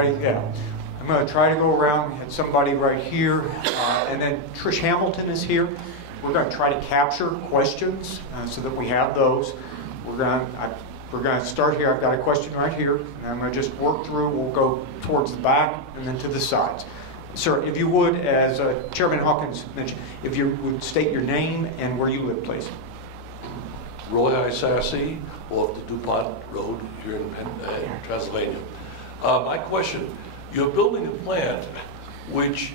everybody? Yeah. I'm going to try to go around, had somebody right here, and then Trish Hamilton is here. We're going to try to capture questions so that we have those. We're going to start here. I've got a question right here, and I'm going to just work through. We'll go towards the back and then to the sides. Sir, if you would, as Chairman Hawkins mentioned, if you would state your name and where you live, please. Roy Isassi, off the DuPont Road here in Transylvania. My question, you're building a plant which,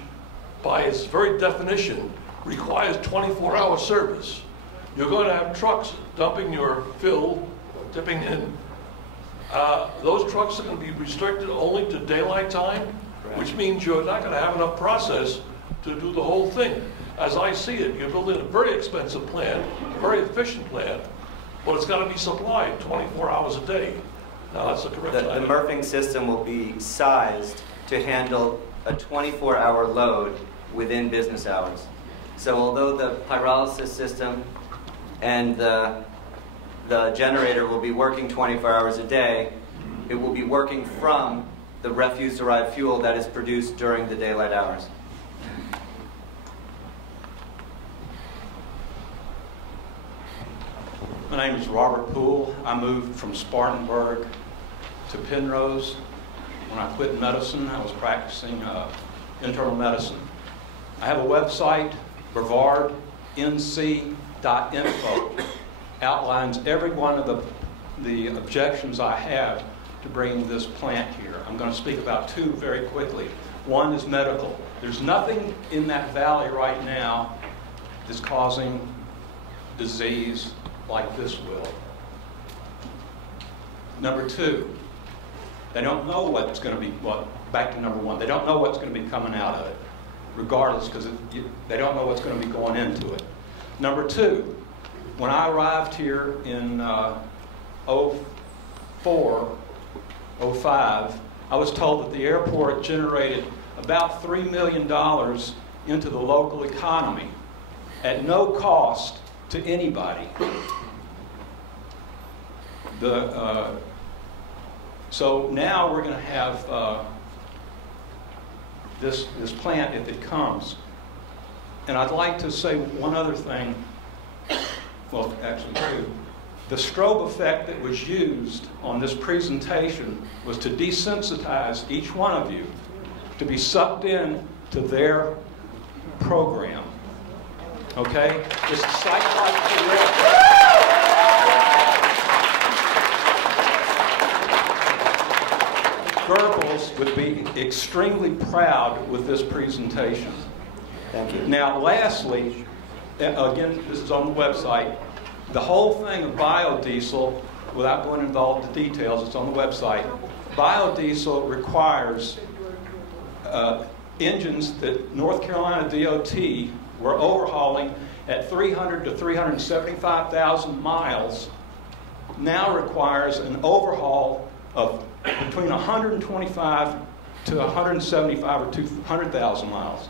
by its very definition, requires 24-hour service. You're going to have trucks dumping your fill, dipping in. Those trucks are going to be restricted only to daylight time, which means you're not going to have enough process to do the whole thing. As I see it, you're building a very expensive plant, a very efficient plant, but it's got to be supplied 24 hours a day. Now, that's the correct The MRFing system will be sized to handle a 24-hour load within business hours. So although the pyrolysis system and the generator will be working 24 hours a day, it will be working from the refuse-derived fuel that is produced during the daylight hours. My name is Robert Poole. I moved from Spartanburg to Penrose. When I quit medicine, I was practicing internal medicine. I have a website, brevardnc.info. Outlines every one of the objections I have to bringing this plant here. I'm going to speak about two very quickly. One is medical. There's nothing in that valley right now that's causing disease like this will. Number two, they don't know what's going to be, back to number one, they don't know what's going to be coming out of it, regardless, because they don't know what's going to be going into it. Number two, when I arrived here in 04, 05, I was told that the airport generated about $3 million into the local economy at no cost to anybody. So now we're going to have this plant if it comes. And I'd like to say one other thing, well, actually two. The strobe effect that was used on this presentation was to desensitize each one of you to be sucked in to their program. Okay? It's psychological. Goebbels would be extremely proud with this presentation. Thank you. Now, lastly, again, this is on the website, the whole thing of biodiesel, without going into all the details, it's on the website. Biodiesel requires engines that North Carolina DOT were overhauling at 300 to 375,000 miles, now requires an overhaul of between 125 to 175 or 200,000 miles.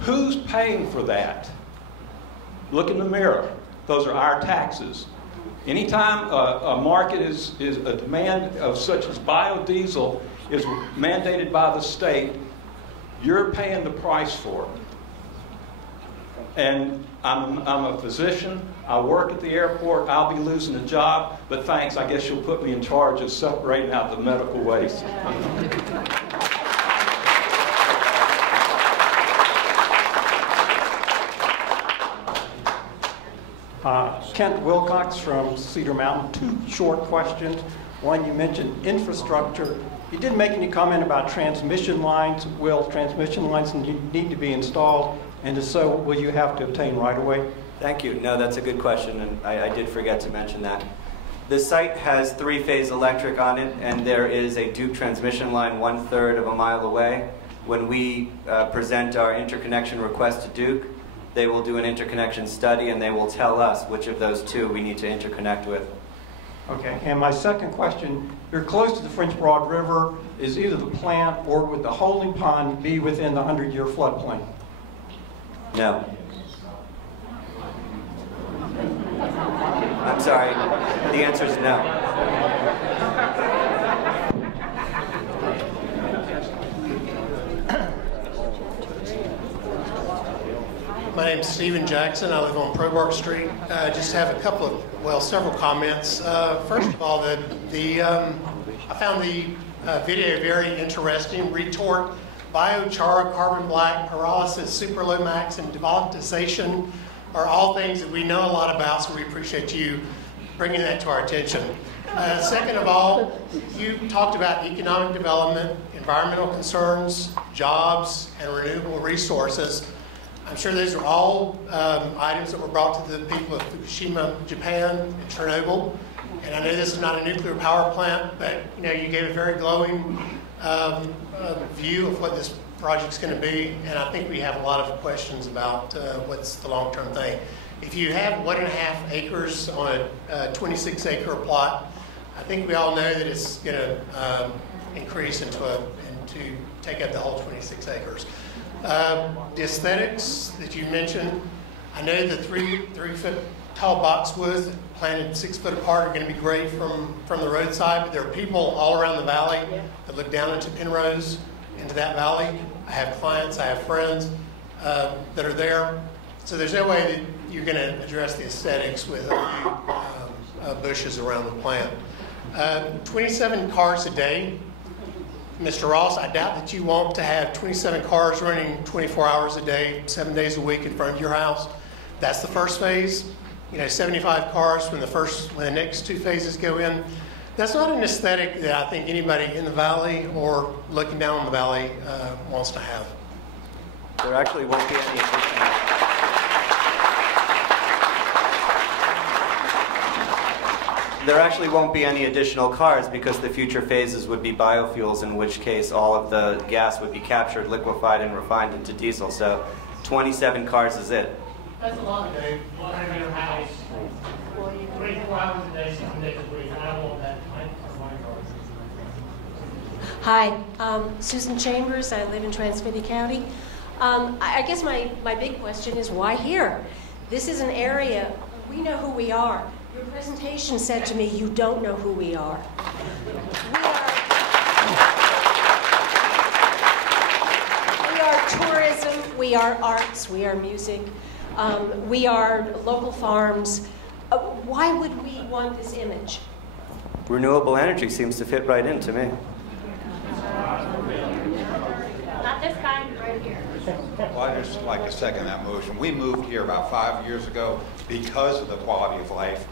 Who's paying for that? Look in the mirror. Those are our taxes. Anytime a market is a demand of such as biodiesel is mandated by the state, you're paying the price for it. And I'm a physician. I work at the airport. I'll be losing a job, but thanks. I guess you'll put me in charge of separating out the medical waste. Kent Wilcox from Cedar Mountain. Two short questions. One, you mentioned infrastructure. You didn't make any comment about transmission lines. Will transmission lines need to be installed? And if so, will you have to obtain right-of-way? Thank you. No, that's a good question, and I did forget to mention that. The site has three-phase electric on it, and there is a Duke transmission line 1/3 of a mile away. When we present our interconnection request to Duke, they will do an interconnection study, and they will tell us which of those two we need to interconnect with. Okay, and my second question, you're close to the French Broad River. Is either the plant or would the holding pond be within the 100-year floodplain? No. I'm sorry, the answer is no. name's Stephen Jackson. I live on Probark Street. Just have a couple of, well, several comments. First of all, I found the video very interesting. Retort, biochar, carbon black, pyrolysis, superlomax, and devolumization are all things that we know a lot about, so we appreciate you bringing that to our attention. Second of all, you talked about economic development, environmental concerns, jobs, and renewable resources. I'm sure these are all items that were brought to the people of Fukushima, Japan, and Chernobyl. And I know this is not a nuclear power plant, but you gave a very glowing view of what this project's going to be. And I think we have a lot of questions about what's the long-term thing. If you have 1.5 acres on a 26-acre plot, I think we all know that it's going to increase to take up the whole 26 acres. The aesthetics that you mentioned, I know the 3-foot tall boxwoods planted 6 foot apart are going to be great from the roadside, but there are people all around the valley that look down into Penrose, into that valley. I have clients, I have friends that are there. So there's no way that you're going to address the aesthetics with bushes around the plant. 27 cars a day. Mr. Ross, I doubt that you want to have 27 cars running 24 hours a day, 7 days a week in front of your house. That's the first phase. 75 cars when the next 2 phases go in. That's not an aesthetic that I think anybody in the valley or looking down on the valley wants to have. There actually won't be any additional. There actually won't be any additional cars because the future phases would be biofuels, in which case all of the gas would be captured, liquefied, and refined into diesel. So 27 cars is it. That's a lot, Dave. Walking in your house, 24 hours a day, 7 days a week. I don't want that. Hi, Susan Chambers. I live in Transylvania County. I guess my big question is why here? This is an area, we know who we are. Your presentation said to me, you don't know who we are. We are tourism, we are arts, we are music, we are local farms. Why would we want this image? Renewable energy seems to fit right in to me. Not this kind, right here. Well, I'd just like to second that motion. We moved here about 5 years ago because of the quality of life.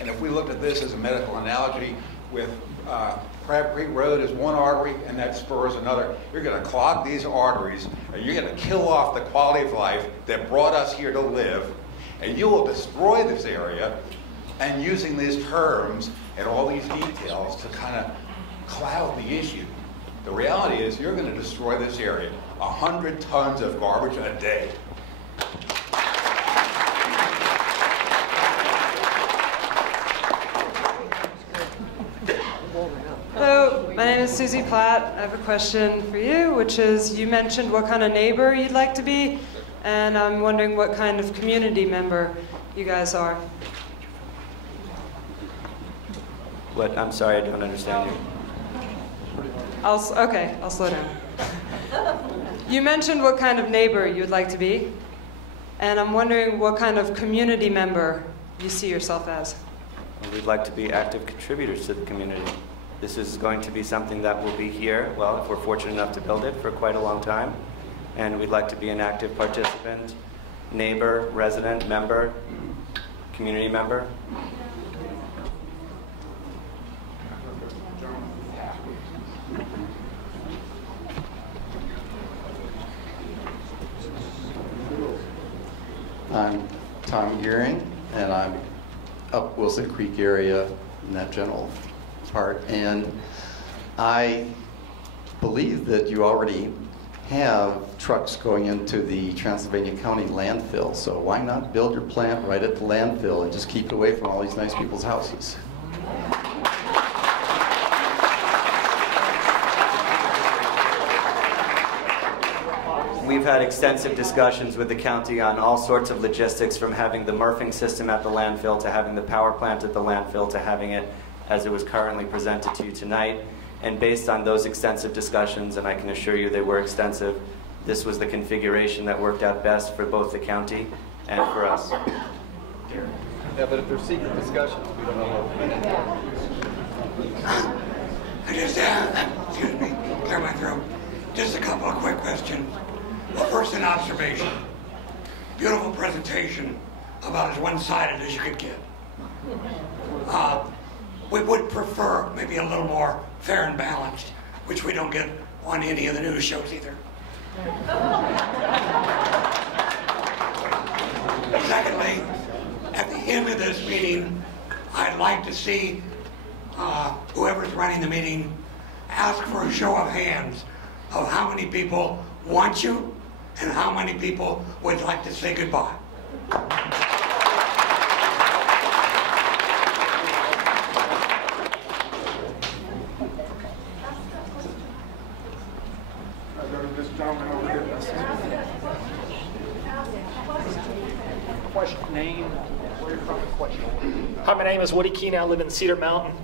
And if we looked at this as a medical analogy with Crab Creek Road is one artery and that spur is another, you're going to clog these arteries and you're going to kill off the quality of life that brought us here to live, and you will destroy this area, and using these terms and all these details to kind of cloud the issue. The reality is you're going to destroy this area. 100 tons of garbage a day. Hello, my name is Suzy Platt. I have a question for you, which is, you mentioned what kind of neighbor you'd like to be, and I'm wondering what kind of community member you guys are. What? I'm sorry, I don't understand you. I'll slow down. You mentioned what kind of neighbor you'd like to be, and I'm wondering what kind of community member you see yourself as. We'd like to be active contributors to the community. This is going to be something that will be here, well, if we're fortunate enough to build it, for quite a long time. And we'd like to be an active participant, neighbor, resident, member, community member. I'm Tom Gearing, and I'm up Wilson Creek area in that general part. And I believe that you already have trucks going into the Transylvania County landfill. So why not build your plant right at the landfill and just keep it away from all these nice people's houses? We've had extensive discussions with the county on all sorts of logistics, from having the MRFing system at the landfill to having the power plant at the landfill to having it as it was currently presented to you tonight. And based on those extensive discussions, and I can assure you they were extensive, this was the configuration that worked out best for both the county and for us. Yeah, but if there's secret discussions, we don't know what. I just, excuse me, clear my throat. Just a couple of quick questions. Well, first, an observation. Beautiful presentation, about as one-sided as you could get. We would prefer maybe a little more fair and balanced, which we don't get on any of the news shows either. Secondly, at the end of this meeting, I'd like to see whoever's running the meeting ask for a show of hands of how many people want you and how many people would like to say goodbye. Hi, my name is Woody Keenan. I live in Cedar Mountain.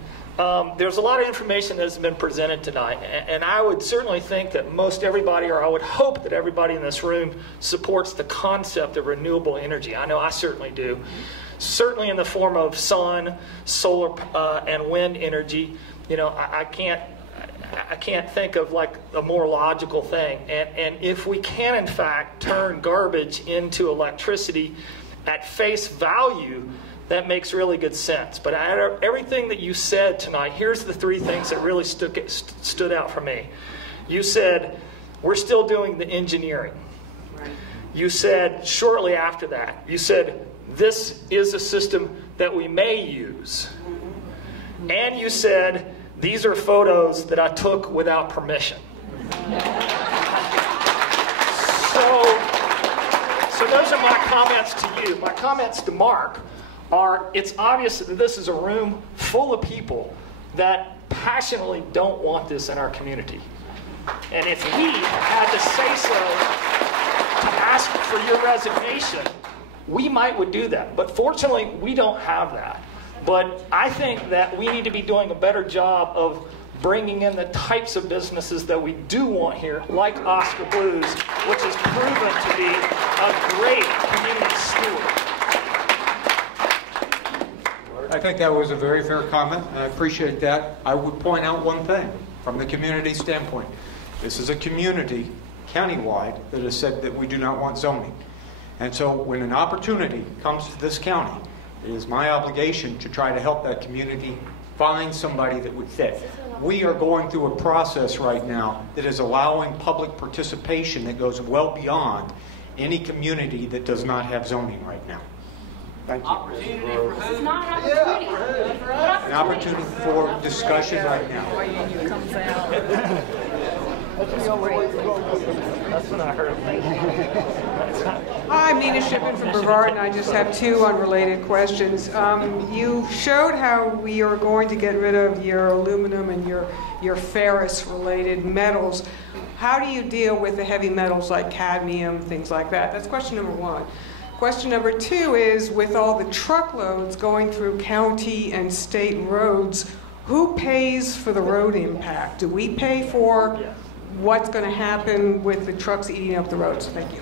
There's a lot of information that has been presented tonight, and I would certainly think that most everybody, or I would hope that everybody in this room, supports the concept of renewable energy. I know I certainly do. Certainly in the form of sun, solar, and wind energy. You know, I can't think of like a more logical thing. And if we can, in fact, turn garbage into electricity at face value, that makes really good sense. But out of everything that you said tonight, here's the three things that really stood out for me. You said, we're still doing the engineering. Right. You said, shortly after that, you said, this is a system that we may use. And you said, these are photos that I took without permission. So those are my comments to you. My comments to Mark are, it's obvious that this is a room full of people that passionately don't want this in our community. And if he had to say so to ask for your resignation, we would do that. But fortunately, we don't have that. But I think that we need to be doing a better job of bringing in the types of businesses that we do want here, like Oscar Blues, which has proven to be a great community steward. I think that was a very fair comment, and I appreciate that. I would point out one thing from the community standpoint. This is a community, countywide, that has said that we do not want zoning. And so when an opportunity comes to this county, it is my obligation to try to help that community find somebody that would fit. We are going through a process right now that is allowing public participation that goes well beyond any community that does not have zoning right now. Thank you. It's not an opportunity. An opportunity for discussion right now. That's what I heard. Hi, I'm Nina Shippen from Brevard, and I just have two unrelated questions. You showed how we are going to get rid of your aluminum and your ferrous-related metals. How do you deal with the heavy metals like cadmium, things like that? That's question number one. Question number two is, with all the truckloads going through county and state roads, who pays for the road impact? Do we pay for what's going to happen with the trucks eating up the roads? Thank you.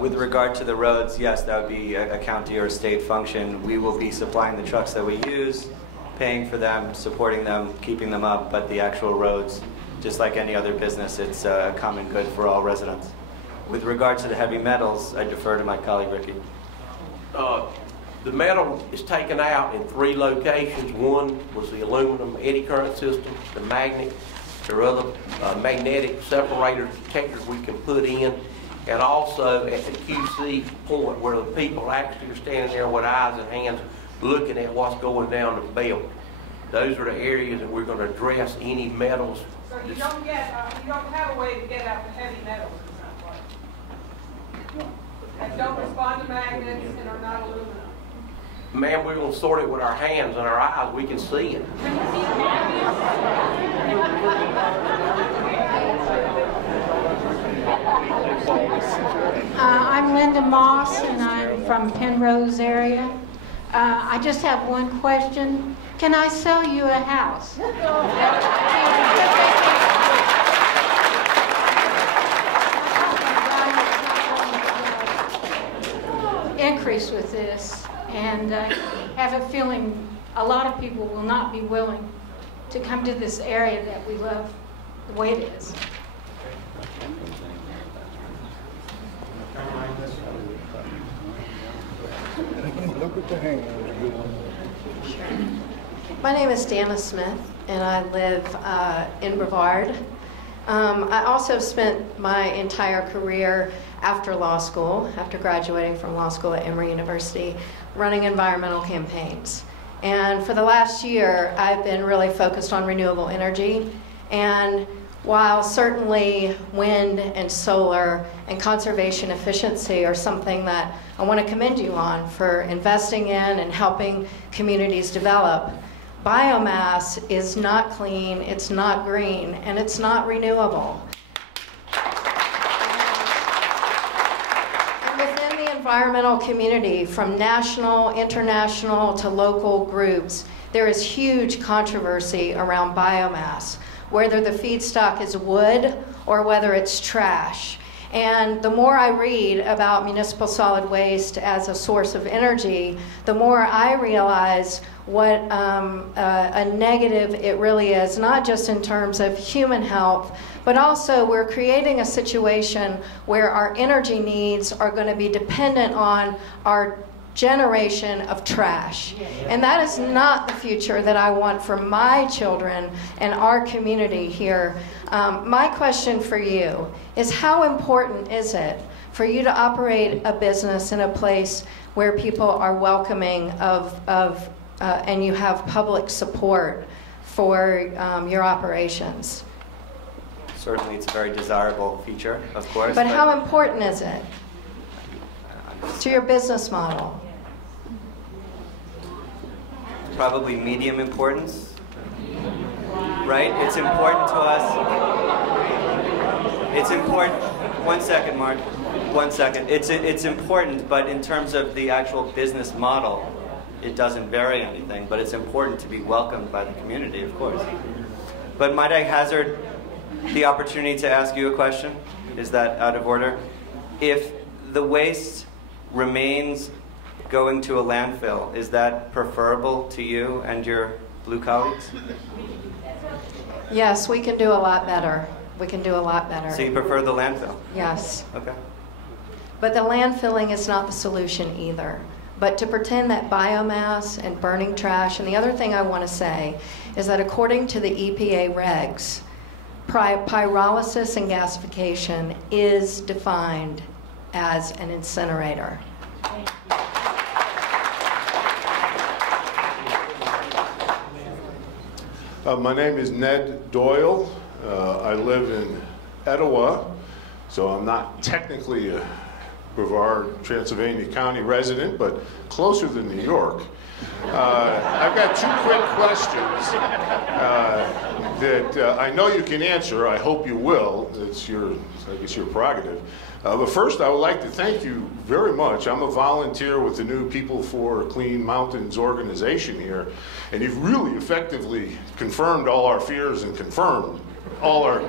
With regard to the roads, yes, that would be a county or a state function. We will be supplying the trucks that we use, paying for them, supporting them, keeping them up, but the actual roads, just like any other business, it's a common good for all residents. With regard to the heavy metals, I defer to my colleague, Ricky. The metal is taken out in 3 locations. One was the aluminum eddy current system, the magnet. There are other magnetic separators, detectors we can put in, and also at the QC point where the people actually are standing there with eyes and hands looking at what's going down the belt. Those are the areas that we're going to address any metals. So you don't have a way to get out the heavy metals, and don't respond to magnets and are not aluminum. Ma'am, we're going to sort it with our hands and our eyes. We can see it. I'm Linda Moss, and I'm from Penrose area. I just have one question. Can I sell you a house? and I have a feeling a lot of people will not be willing to come to this area that we love the way it is. Look at the hands. My name is Dana Smith, and I live in Brevard. I also spent my entire career after law school, after graduating from law school at Emory University, running environmental campaigns. And for the last year, I've been really focused on renewable energy. And while certainly wind and solar and conservation efficiency are something that I want to commend you on for investing in and helping communities develop, biomass is not clean, it's not green, and it's not renewable. And within the environmental community, from national, international, to local groups, there is huge controversy around biomass, whether the feedstock is wood or whether it's trash. And the more I read about municipal solid waste as a source of energy, the more I realize what a negative it really is, not just in terms of human health, but also we're creating a situation where our energy needs are going to be dependent on our generation of trash. And that is not the future that I want for my children and our community here. My question for you is, how important is it for you to operate a business in a place where people are welcoming and you have public support for your operations? Certainly, it's a very desirable feature, of course. But how important is it to your business model? Probably medium importance, right? It's important to us. It's important. 1 second, Mark. 1 second. It's important, but in terms of the actual business model, it doesn't vary anything. But it's important to be welcomed by the community, of course. But might I hazard the opportunity to ask you a question? Is that out of order? If the waste remains going to a landfill, is that preferable to you and your blue colleagues? Yes, we can do a lot better. We can do a lot better. So you prefer the landfill? Yes. Okay. But the landfilling is not the solution either. But to pretend that biomass and burning trash, and the other thing I want to say is that according to the EPA regs, pyrolysis and gasification is defined as an incinerator. My name is Ned Doyle. I live in Etowah, so I'm not technically a Brevard, Transylvania County resident, but closer than New York. I've got two quick questions that I know you can answer. I hope you will. It's I guess your prerogative. But first, I would like to thank you very much. I'm a volunteer with the new People for Clean Mountains organization here, and you've really effectively confirmed all our fears and confirmed all our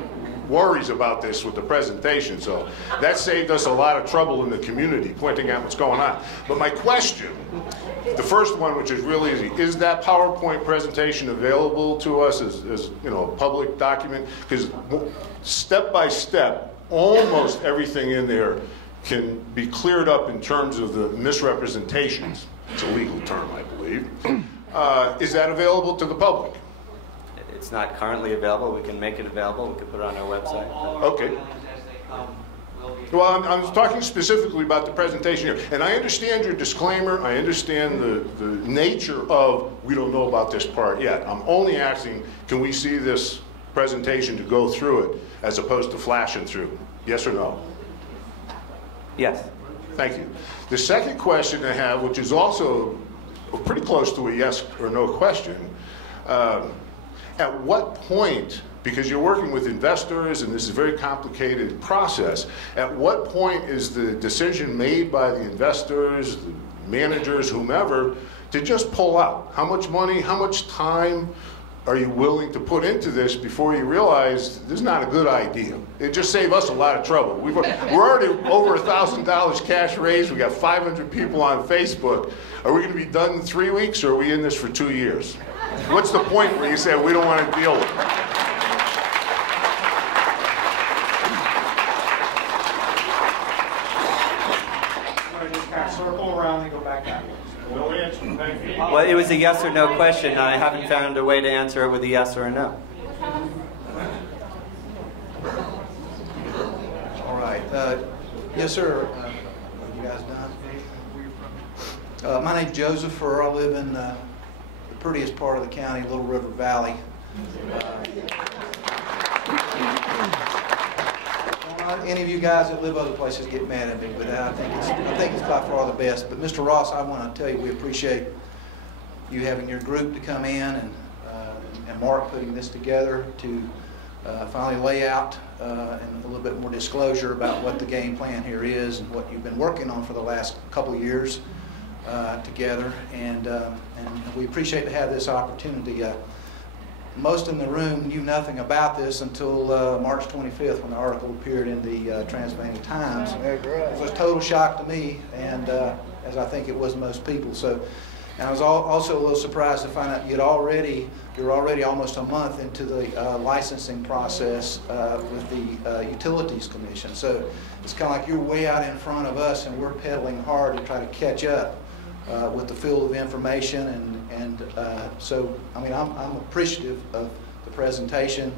worries about this with the presentation. So that saved us a lot of trouble in the community, pointing out what's going on. But my question, the first one, which is really easy, is that PowerPoint presentation available to us as a public document? Because step by step, almost everything in there can be cleared up in terms of the misrepresentations. It's a legal term, I believe. Is that available to the public? It's not currently available. We can make it available. We can put it on our website. Okay. Well, I'm talking specifically about the presentation here. And I understand your disclaimer. I understand the nature of we don't know about this part yet. I'm only asking, can we see this presentation to go through it as opposed to flashing through? Yes or no? Yes. Thank you. The second question I have, which is also pretty close to a yes or no question, at what point, because you're working with investors and this is a very complicated process, at what point is the decision made by the investors, the managers, whomever, to just pull out? How much money, how much time are you willing to put into this before you realize this is not a good idea? It just saved us a lot of trouble. We're already over $1,000 cash raised. We got 500 people on Facebook. Are we going to be done in 3 weeks, or are we in this for 2 years? What's the point where you say we don't want to deal with it? Circle around and go back out. No answer. Thank you. Well, it was a yes or no question, and I haven't found a way to answer it with a yes or a no. All right. Yes, sir. You guys done? My name's Joseph. I live in the prettiest part of the county, Little River Valley. Any of you guys that live other places get mad at me, but I think it's by far the best. But Mr. Ross, I want to tell you we appreciate you having your group to come in and Mark putting this together to finally lay out and a little bit more disclosure about what the game plan here is and what you've been working on for the last couple of years together. And we appreciate to have this opportunity. Most in the room knew nothing about this until March 25th when the article appeared in the Transylvania Times. It was a total shock to me, and as I think it was most people. So, and I was also a little surprised to find out you're already almost a month into the licensing process with the Utilities Commission. So it's kind of like you're way out in front of us, and we're pedaling hard to try to catch up with the field of information, and so I mean I'm appreciative of the presentation.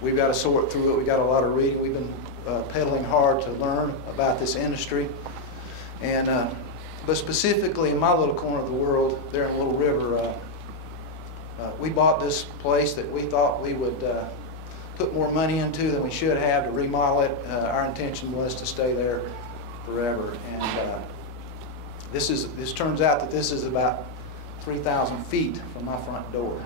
We've got to sort through it. We got a lot of reading. We've been pedaling hard to learn about this industry, and but specifically in my little corner of the world, there in Little River, we bought this place that we thought we would put more money into than we should have to remodel it. Our intention was to stay there forever, and this turns out that this is about 3,000 feet from my front door.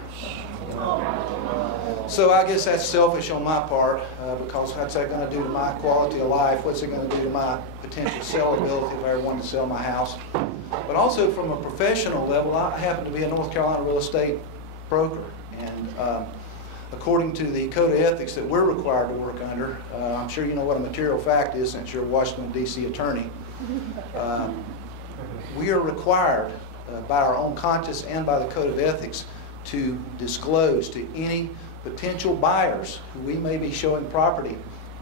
So I guess that's selfish on my part because what's that going to do to my quality of life? What's it going to do to my potential sellability if I ever wanted to sell my house? But also from a professional level, I happen to be a North Carolina real estate broker. And according to the code of ethics that we're required to work under, I'm sure you know what a material fact is since you're a Washington, D.C. attorney. We are required by our own conscience and by the code of ethics to disclose to any potential buyers who we may be showing property,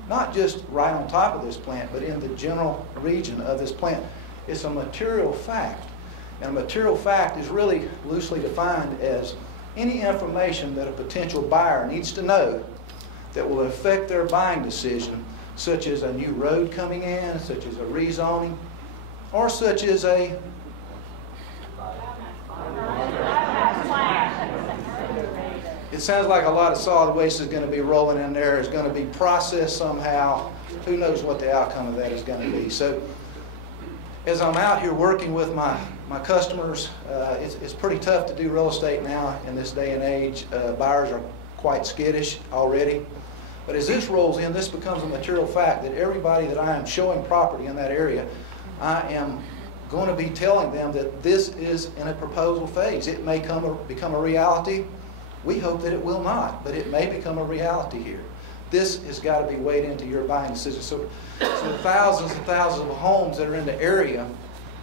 not just right on top of this plant, but in the general region of this plant. It's a material fact. And a material fact is really loosely defined as any information that a potential buyer needs to know that will affect their buying decision, such as a new road coming in, such as a rezoning, or such as a it sounds like a lot of solid waste is going to be rolling in there. It's going to be processed somehow. Who knows what the outcome of that is going to be. So as I'm out here working with my customers, it's pretty tough to do real estate now in this day and age. Buyers are quite skittish already. But as this rolls in, this becomes a material fact that everybody that I am showing property in that area, I am going to be telling them that this is in a proposal phase. It may become a reality. We hope that it will not, but it may become a reality here. This has got to be weighed into your buying decision. So thousands and thousands of homes that are in the area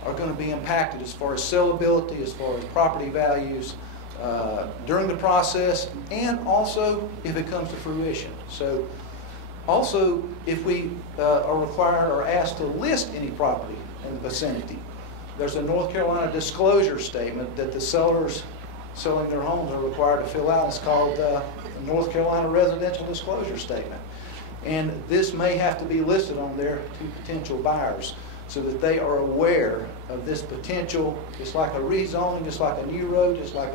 are going to be impacted as far as sellability, as far as property values during the process, and also if it comes to fruition. So also if we are required or asked to list any property in the vicinity, there's a North Carolina disclosure statement that the sellers selling their homes are required to fill out. It's called the North Carolina Residential Disclosure Statement. And this may have to be listed on there to potential buyers so that they are aware of this potential, just like a rezoning, just like a new road, just like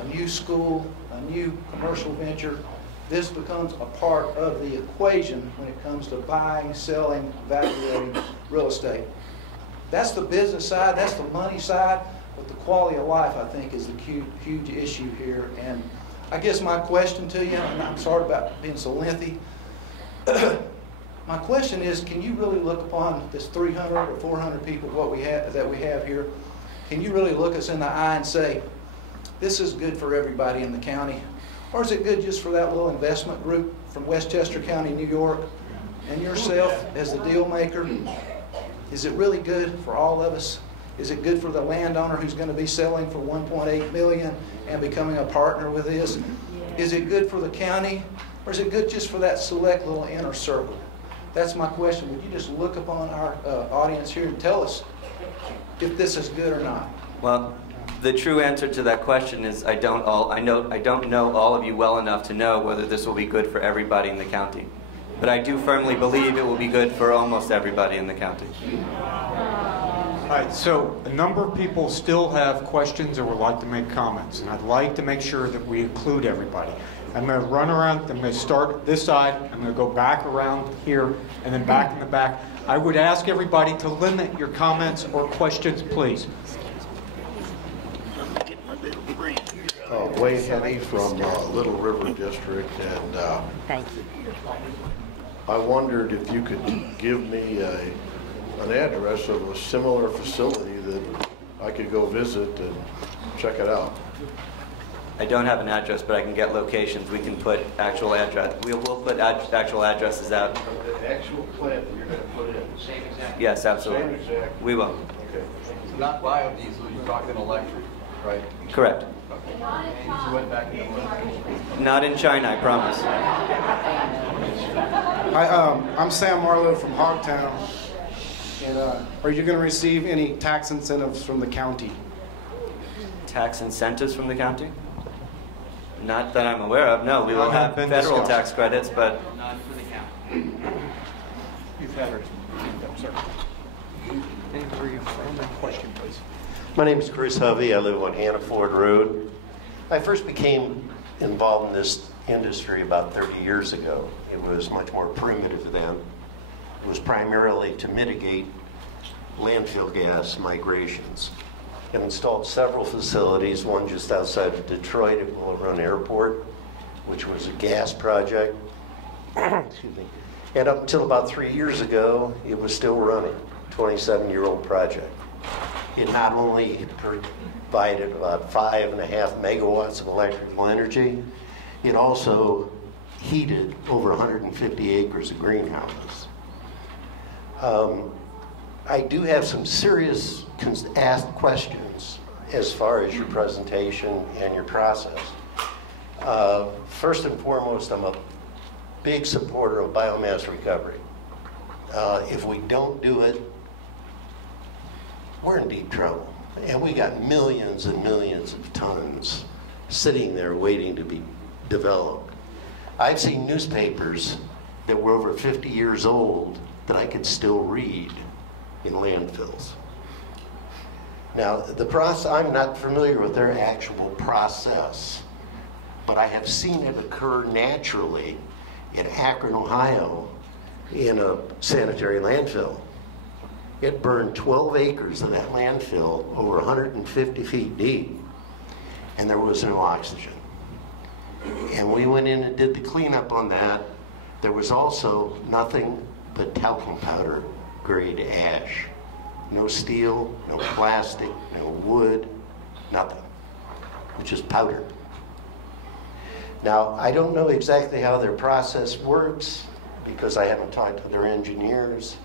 a new school, a new commercial venture. This becomes a part of the equation when it comes to buying, selling, evaluating real estate. That's the business side, that's the money side, but the quality of life, I think, is the huge issue here. And I guess my question to you, and I'm sorry about being so lengthy, my question is, can you really look upon this 300 or 400 people that we have here, can you really look us in the eye and say, this is good for everybody in the county? Or is it good just for that little investment group from Westchester County, New York, and yourself as the deal maker? Is it really good for all of us? Is it good for the landowner who's going to be selling for $1.8 million and becoming a partner with this? Is it good for the county? Or is it good just for that select little inner circle? That's my question. Would you just look upon our audience here and tell us if this is good or not? Well, the true answer to that question is I don't know all of you well enough to know whether this will be good for everybody in the county. But I do firmly believe it will be good for almost everybody in the county. All right, so a number of people still have questions or would like to make comments, and I'd like to make sure that we include everybody. I'm going to run around, I'm going to start this side, I'm going to go back around here, and then back in the back. I would ask everybody to limit your comments or questions, please. Wayne Henny from Little River District, and thank you. I wondered if you could give me an address of a similar facility that I could go visit and check it out. I don't have an address, but I can get locations. We can put actual address. We'll put actual addresses out. The actual plant that you're going to put in. Same exact. Yes, absolutely. Same exact. We will. Okay. So not biodiesel, you're talking electric, right? Correct. Okay. You went back in electric. Not in China, I promise. Hi, I'm Sam Marlowe from Hogtown. And are you going to receive any tax incentives from the county? Tax incentives from the county? Not that I'm aware of. No, we will have federal tax credits, but not for the county. You've had her. Sir. Where are you from? Question, please. My name is Chris Hovey. I live on Hannaford Road. I first became involved in this industry about 30 years ago. It was much more primitive then. It was primarily to mitigate landfill gas migrations. I've installed several facilities, one just outside of Detroit at Willow Run Airport, which was a gas project. Excuse me. And up until about 3 years ago, it was still running, 27-year-old project. It not only provided about 5.5 megawatts of electrical energy, it also heated over 150 acres of greenhouses. I do have some serious asked questions as far as your presentation and your process. First and foremost, I'm a big supporter of biomass recovery. If we don't do it, we're in deep trouble. And we got millions and millions of tons sitting there waiting to be developed. I've seen newspapers that were over 50 years old that I could still read in landfills. Now, the process, I'm not familiar with their actual process, but I have seen it occur naturally in Akron, Ohio, in a sanitary landfill. It burned 12 acres of that landfill over 150 feet deep, and there was no oxygen. And we went in and did the cleanup on that. There was also nothing but talcum powder grade ash. No steel, no plastic, no wood, nothing. Just powder. Now, I don't know exactly how their process works because I haven't talked to their engineers,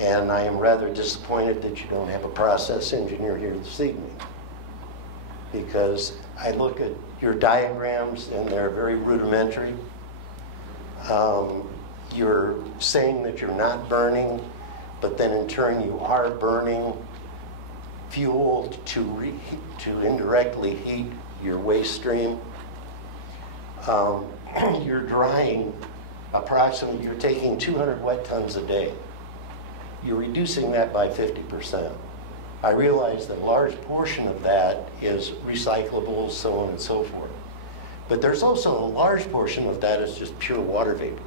and I am rather disappointed that you don't have a process engineer here this evening, because I look at your diagrams and they're very rudimentary. You're saying that you're not burning, but then in turn you are burning fuel to indirectly heat your waste stream. You're drying approximately, you're taking 200 wet tons a day. You're reducing that by 50%. I realize that a large portion of that is recyclable, so on and so forth. But there's also a large portion of that is just pure water vapor.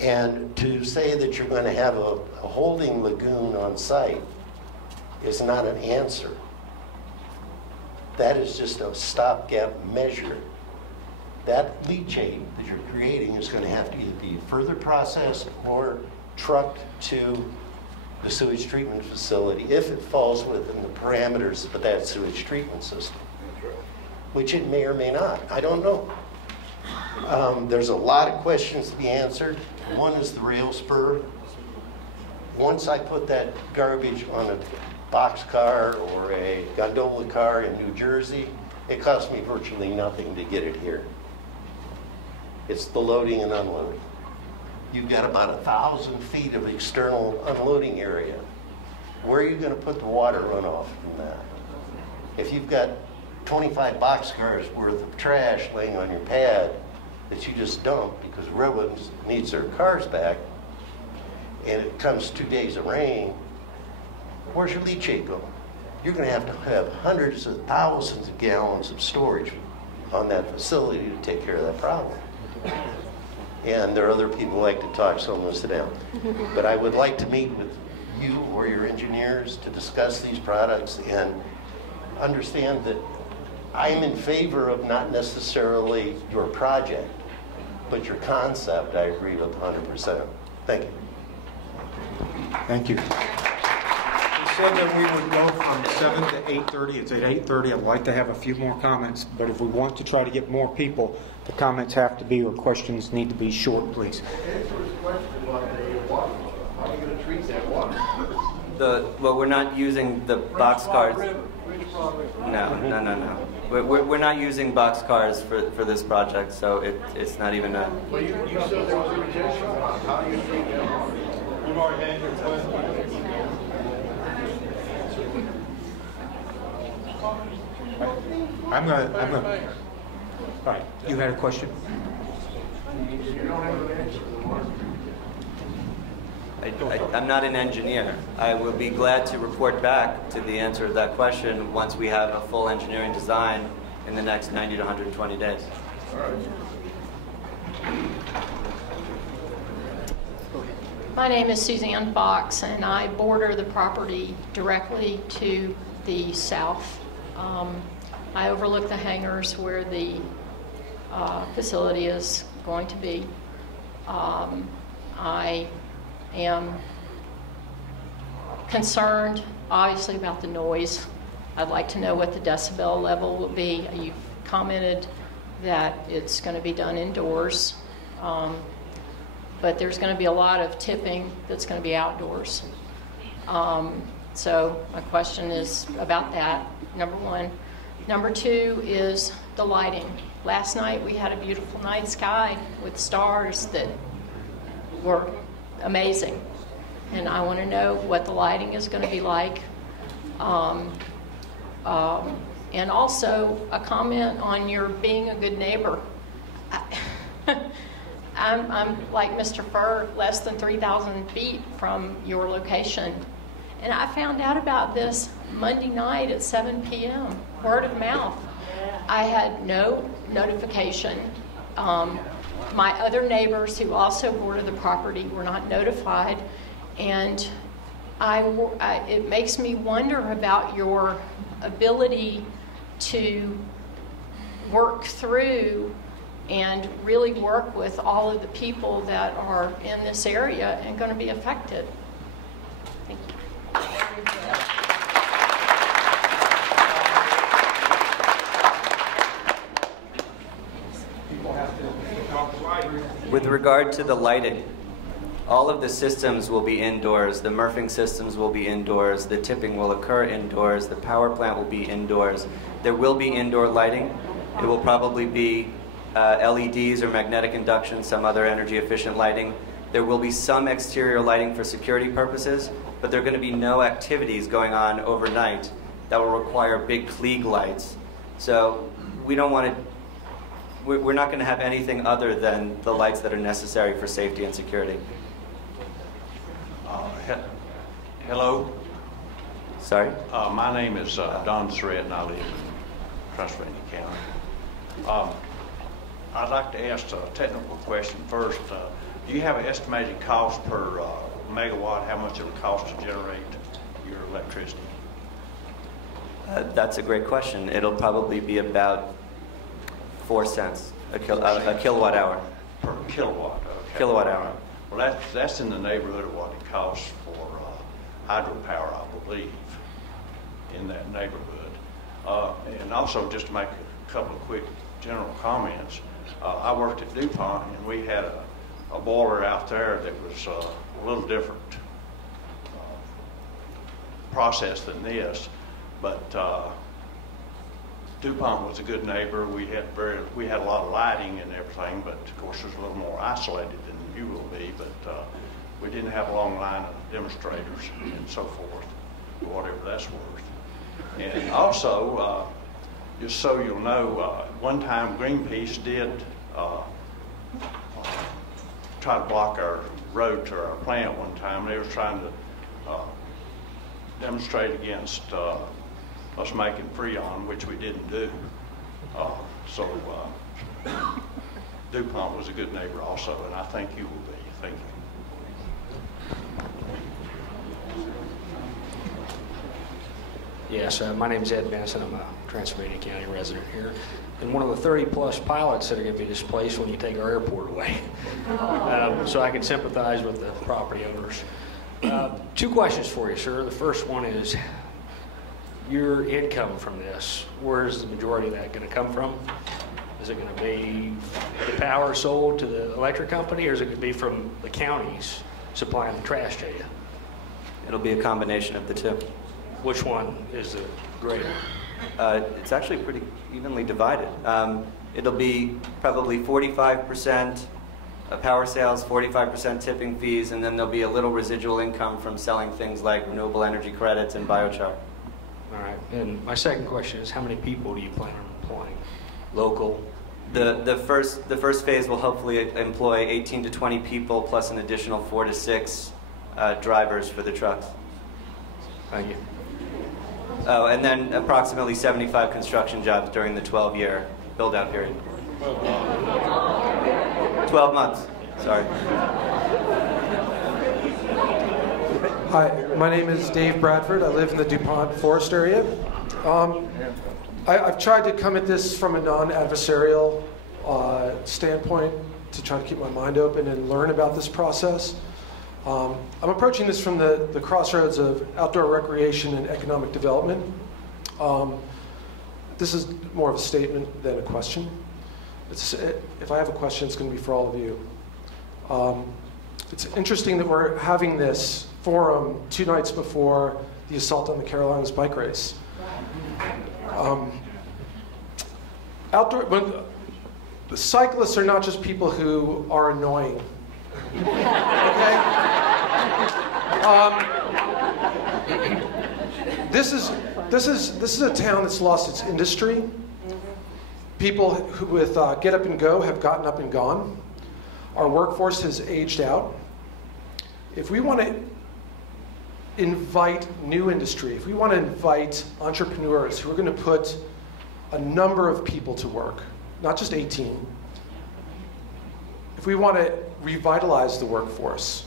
And to say that you're going to have a holding lagoon on site is not an answer. That is just a stopgap measure. That leachate that you're creating is going to have to either be further processed or trucked to the sewage treatment facility if it falls within the parameters of that sewage treatment system. which it may or may not. I don't know. There's a lot of questions to be answered. One is the rail spur. Once I put that garbage on a boxcar or a gondola car in New Jersey, it costs me virtually nothing to get it here. It's the loading and unloading. You've got about 1,000 feet of external unloading area. Where are you going to put the water runoff from that? If you've got 25 boxcars worth of trash laying on your pad that you just dump because railroad needs their cars back, and it comes 2 days of rain, where's your leachate go? You're going to have hundreds of thousands of gallons of storage on that facility to take care of that problem. And there are other people who like to talk, so I'm going to sit down. But I would like to meet with you or your engineers to discuss these products and understand that I am in favor of not necessarily your project, but your concept I agree with 100%. Thank you. Thank you. We said that we would go from 7 to 8:30. It's at 8:30. I'd like to have a few more comments, but if we want to try to get more people, the comments have to be, or questions need to be short, please. Answer his question about the water. How are you going to treat that water? Well, we're not using the boxcars. No. We're not using boxcars for this project, so it's not even a. Well, you said there was a rejection. How do you treat that water? We've already had your question. I'm gonna. All right, you had a question? You don't have an answer. I'm not an engineer. I will be glad to report back to the answer to that question once we have a full engineering design in the next 90 to 120 days. All right. My name is Suzanne Fox, and I border the property directly to the south. I overlook the hangars where the facility is going to be. I am concerned, obviously, about the noise. I'd like to know what the decibel level will be. You've commented that it's going to be done indoors, but there's going to be a lot of tipping that's going to be outdoors. So my question is about that, number one. Number two is the lighting. Last night we had a beautiful night sky with stars that were amazing. And I want to know what the lighting is going to be like. And also a comment on your being a good neighbor. I'm like Mr. Furr, less than 3,000 feet from your location. And I found out about this Monday night at 7 p.m., word of mouth. I had no notification. My other neighbors who also border the property were not notified. And it makes me wonder about your ability to work through and really work with all of the people that are in this area and going to be affected. Thank you. With regard to the lighting, all of the systems will be indoors. The Murphing systems will be indoors. The tipping will occur indoors. The power plant will be indoors. There will be indoor lighting. It will probably be LEDs or magnetic induction, some other energy efficient lighting. There will be some exterior lighting for security purposes, but there are going to be no activities going on overnight that will require big Klieg lights. So we don't want to, we're not going to have anything other than the lights that are necessary for safety and security. Hello. Sorry? My name is Don Thread, and I live in Transylvania County. I'd like to ask a technical question first. Do you have an estimated cost per megawatt, how much it will cost to generate your electricity? That's a great question. It'll probably be about 4 cents a kilowatt hour. Per kilowatt, okay. Kilowatt hour. Well, that's in the neighborhood of what it costs for hydropower, I believe, in that neighborhood. And also, just to make a couple of quick general comments. I worked at DuPont, and we had a boiler out there that was a little different process than this, but DuPont was a good neighbor. We had a lot of lighting and everything, but of course it was a little more isolated than you will be, but we didn't have a long line of demonstrators and so forth, whatever that's worth. And also, just so you'll know, one time Greenpeace did try to block our road to our plant one time. They were trying to demonstrate against us making Freon, which we didn't do. DuPont was a good neighbor also, and I think you will be. Thank you. Yes, my name is Ed Benson. I'm a Transylvania County resident here, and one of the 30-plus pilots that are going to be displaced when you take our airport away. So I can sympathize with the property owners. Two questions for you, sir. The first one is your income from this. Where is the majority of that going to come from? Is it going to be the power sold to the electric company, or is it going to be from the counties supplying the trash to you? It'll be a combination of the two. Which one is the greater? It's actually pretty evenly divided. It'll be probably 45% power sales, 45% tipping fees, and then there'll be a little residual income from selling things like renewable energy credits and biochar. All right. And my second question is, how many people do you plan on employing? Local? The first phase will hopefully employ 18 to 20 people plus an additional 4 to 6 drivers for the trucks. Thank you. Oh, and then approximately 75 construction jobs during the 12-year build-out period. 12 months, sorry. Hi, my name is Dave Bradford. I live in the DuPont forest area. I've tried to come at this from a non-adversarial standpoint to try to keep my mind open and learn about this process. I'm approaching this from the crossroads of outdoor recreation and economic development. This is more of a statement than a question. If I have a question, it's going to be for all of you. It's interesting that we're having this forum 2 nights before the assault on the Carolinas bike race. The cyclists are not just people who are annoying. Okay? This is a town that's lost its industry. People who with get up and go have gotten up and gone. Our workforce has aged out. If we want to invite new industry, if we want to invite entrepreneurs who are going to put a number of people to work, not just 18, if we want to revitalize the workforce,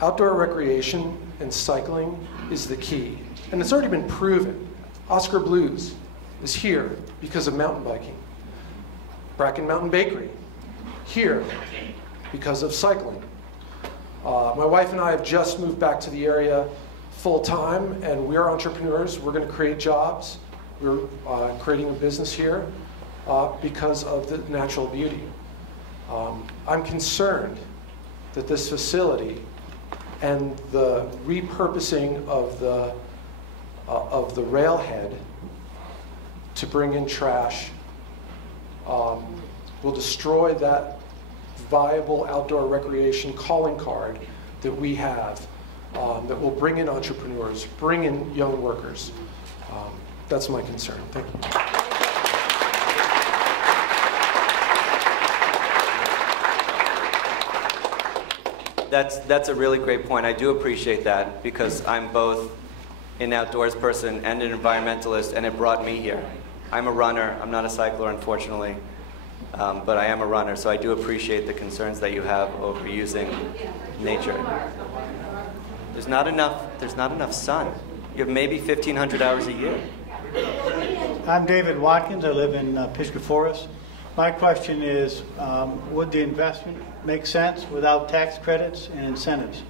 outdoor recreation and cycling is the key. And it's already been proven. Oscar Blues is here because of mountain biking. Bracken Mountain Bakery, here because of cycling. My wife and I have just moved back to the area full time, and we are entrepreneurs. We're going to create jobs. We're creating a business here because of the natural beauty. I'm concerned that this facility and the repurposing of the railhead to bring in trash will destroy that viable outdoor recreation calling card that we have that will bring in entrepreneurs, bring in young workers. That's my concern. Thank you. That's a really great point. I do appreciate that because I'm both an outdoors person and an environmentalist, and it brought me here. I'm a runner. I'm not a cycler, unfortunately, but I am a runner, so I do appreciate the concerns that you have over using nature. There's not enough sun. You have maybe 1,500 hours a year. I'm David Watkins. I live in Pisgah Forest. My question is, would the investment make sense without tax credits and incentives?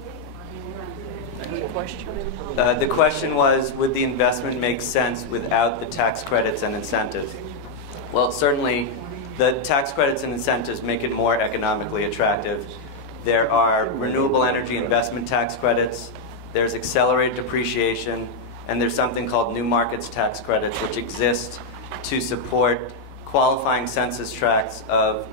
The question was, would the investment make sense without the tax credits and incentives? Well, certainly the tax credits and incentives make it more economically attractive. There are renewable energy investment tax credits, there's accelerated depreciation, and there's something called new markets tax credits, which exist to support qualifying census tracts of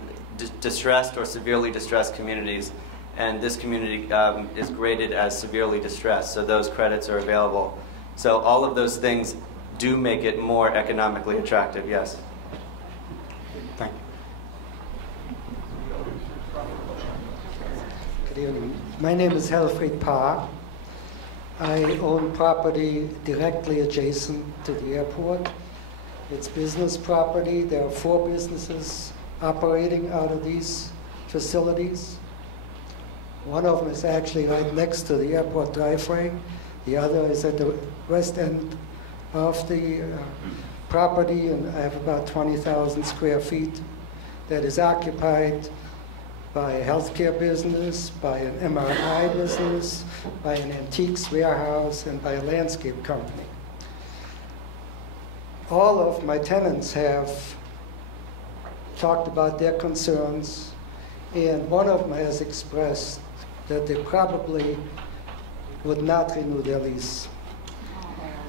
distressed or severely distressed communities. And this community is graded as severely distressed, so those credits are available. So all of those things do make it more economically attractive, yes. Thank you. Good evening. My name is Helfried Parr. I own property directly adjacent to the airport. It's business property. There are 4 businesses operating out of these facilities. One of them is actually right next to the airport driveway. The other is at the west end of the property, and I have about 20,000 square feet that is occupied by a healthcare business, by an MRI business, by an antiques warehouse, and by a landscape company. All of my tenants have talked about their concerns, and one of them has expressed that they probably would not renew their lease.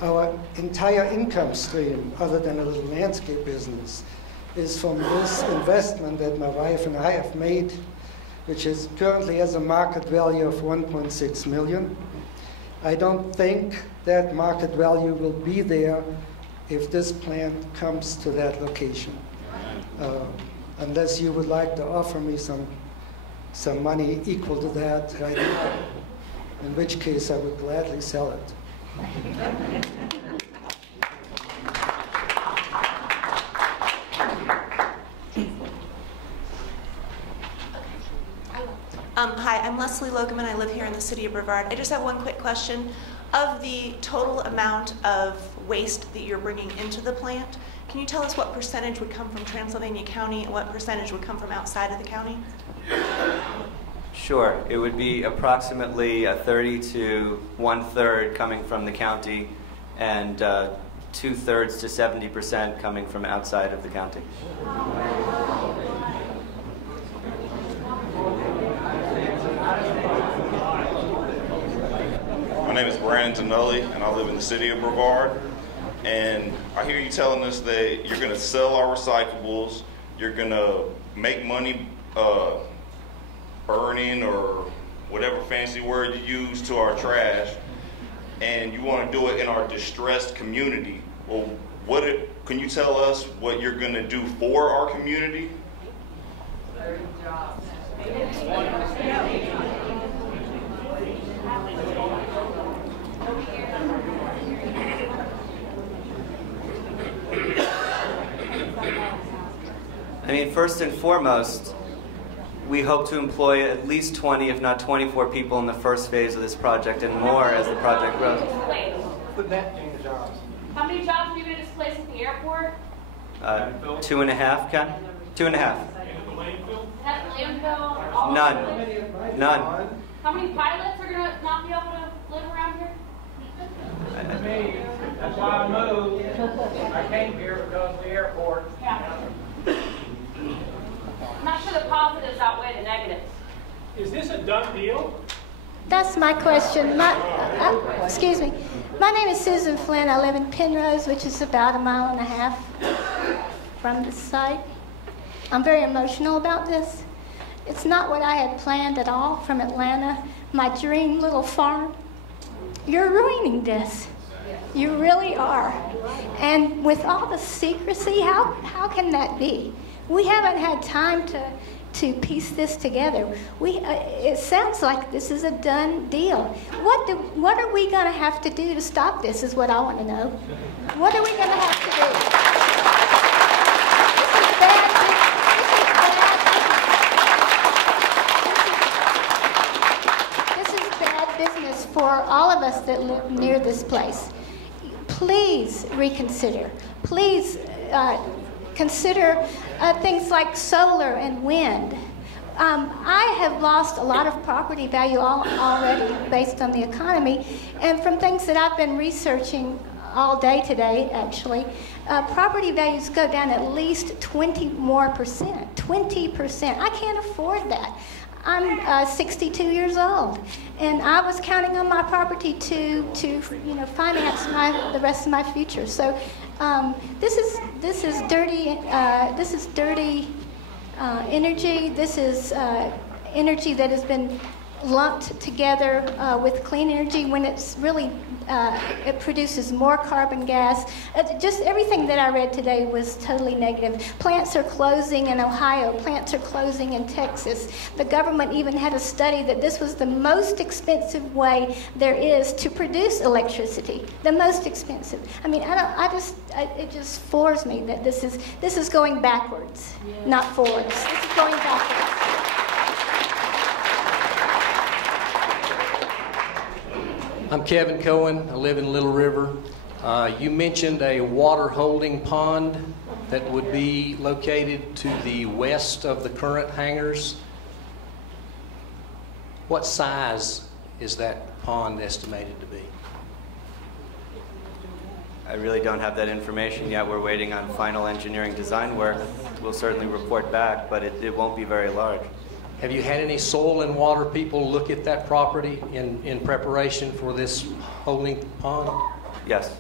Our entire income stream, other than a little landscape business, is from this investment that my wife and I have made, which is currently has a market value of $1.6 million. I don't think that market value will be there if this plant comes to that location. Unless you would like to offer me some money equal to that right now, in which case I would gladly sell it. Hi, I'm Leslie Locaman. I live here in the city of Brevard. I just have one quick question. Of the total amount of waste that you're bringing into the plant, can you tell us what percentage would come from Transylvania County and what percentage would come from outside of the county? Sure. It would be approximately 30 to 1/3 coming from the county and 2/3 to 70% coming from outside of the county. My name is Brandon Tonelli, and I live in the city of Brevard. And I hear you telling us that you're going to sell our recyclables, you're going to make money burning or whatever fancy word you use to our trash, and you want to do it in our distressed community. Well, can you tell us what you're going to do for our community? 30 jobs. I mean, first and foremost, we hope to employ at least 20, if not 24 people in the first phase of this project and more as the project grows. How many jobs are you going to displace at the airport? 2.5, Ken? 2.5. At the landfill? None. How many pilots are going to not be able to live around here? Me. That's why I moved. I came here because of the airport. Yeah. I'm not sure the positives outweigh the negatives. Is this a done deal? That's my question. Excuse me. My name is Susan Flynn. I live in Penrose, which is about 1.5 miles from the site. I'm very emotional about this. It's not what I had planned at all from Atlanta, my dream little farm. You're ruining this. You really are. And with all the secrecy, how can that be? We haven't had time to piece this together. It sounds like this is a done deal. What are we going to have to do to stop this is what I want to know. What are we going to have to do? This is bad business for all of us that live near this place. Please reconsider. Please consider things like solar and wind. I have lost a lot of property value already based on the economy, and from things that I've been researching all day today, actually. Property values go down at least 20 more percent. 20%. I can't afford that. I'm 62 years old, and I was counting on my property to finance the rest of my future. So this is dirty. This is dirty energy. This is energy that has been lumped together with clean energy when it's really it produces more carbon gas. Just everything that I read today was totally negative. Plants are closing in Ohio. Plants are closing in Texas. The government even had a study that this was the most expensive way there is to produce electricity. The most expensive. I mean, it just floors me that this is going backwards, not forwards. This is going backwards. I'm Kevin Cohen. I live in Little River. You mentioned a water holding pond that would be located to the west of the current hangars. What size is that pond estimated to be? I really don't have that information yet. We're waiting on final engineering design work. We'll certainly report back, but it won't be very large. Have you had any soil and water people look at that property in preparation for this holding pond? Yes.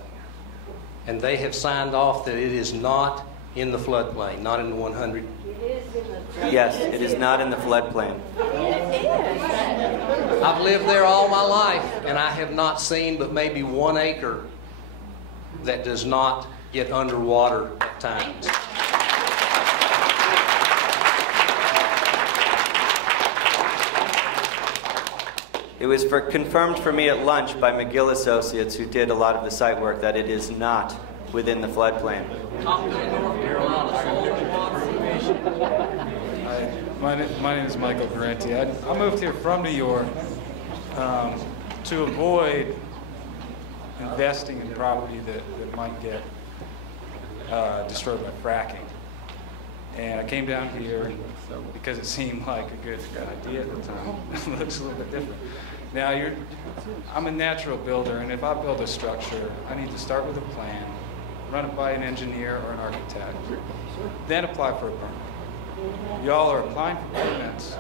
And they have signed off that it is not in the floodplain, not in the 100? Yes, it is not in the floodplain. I've lived there all my life, and I have not seen but maybe 1 acre that does not get underwater at times. It was confirmed for me at lunch by McGill Associates, who did a lot of the site work, that it is not within the floodplain. My name is Michael Trufant. I moved here from New York to avoid investing in property that might get destroyed by fracking. And I came down here because it seemed like a good idea at the time. It looks a little bit different. Now, I'm a natural builder, and if I build a structure, I need to start with a plan, run it by an engineer or an architect, then apply for a permit. Y'all are applying for permits,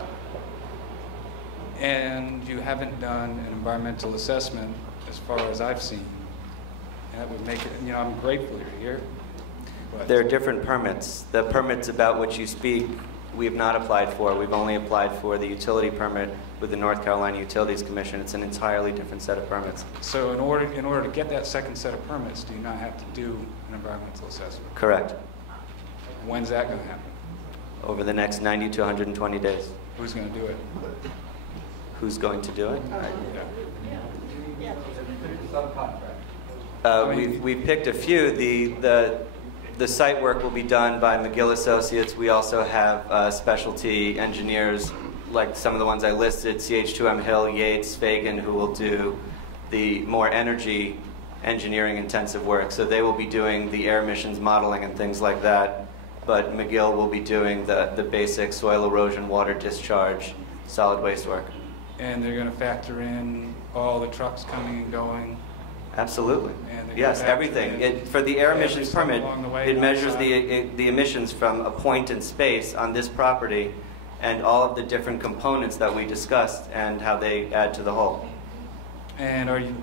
and you haven't done an environmental assessment as far as I've seen. And that would make it, I'm grateful you're here. There are different permits. The permits about which you speak, we have not applied for. We've only applied for the utility permit with the North Carolina Utilities Commission. It's an entirely different set of permits. So in order to get that second set of permits, do you not have to do an environmental assessment? Correct. When's that going to happen? Over the next 90 to 120 days. Who's going to do it? Who's going to do it? We've picked a few. The site work will be done by McGill Associates. We also have specialty engineers, like some of the ones I listed, CH2M Hill, Yates, Fagan, who will do the more energy engineering intensive work. So they will be doing the air emissions modeling and things like that. But McGill will be doing the basic soil erosion, water discharge, solid waste work. And they're going to factor in all the trucks coming and going? Absolutely. Yes, everything. For the air emissions permit, it measures the emissions from a point in space on this property and all of the different components that we discussed and how they add to the whole. And are you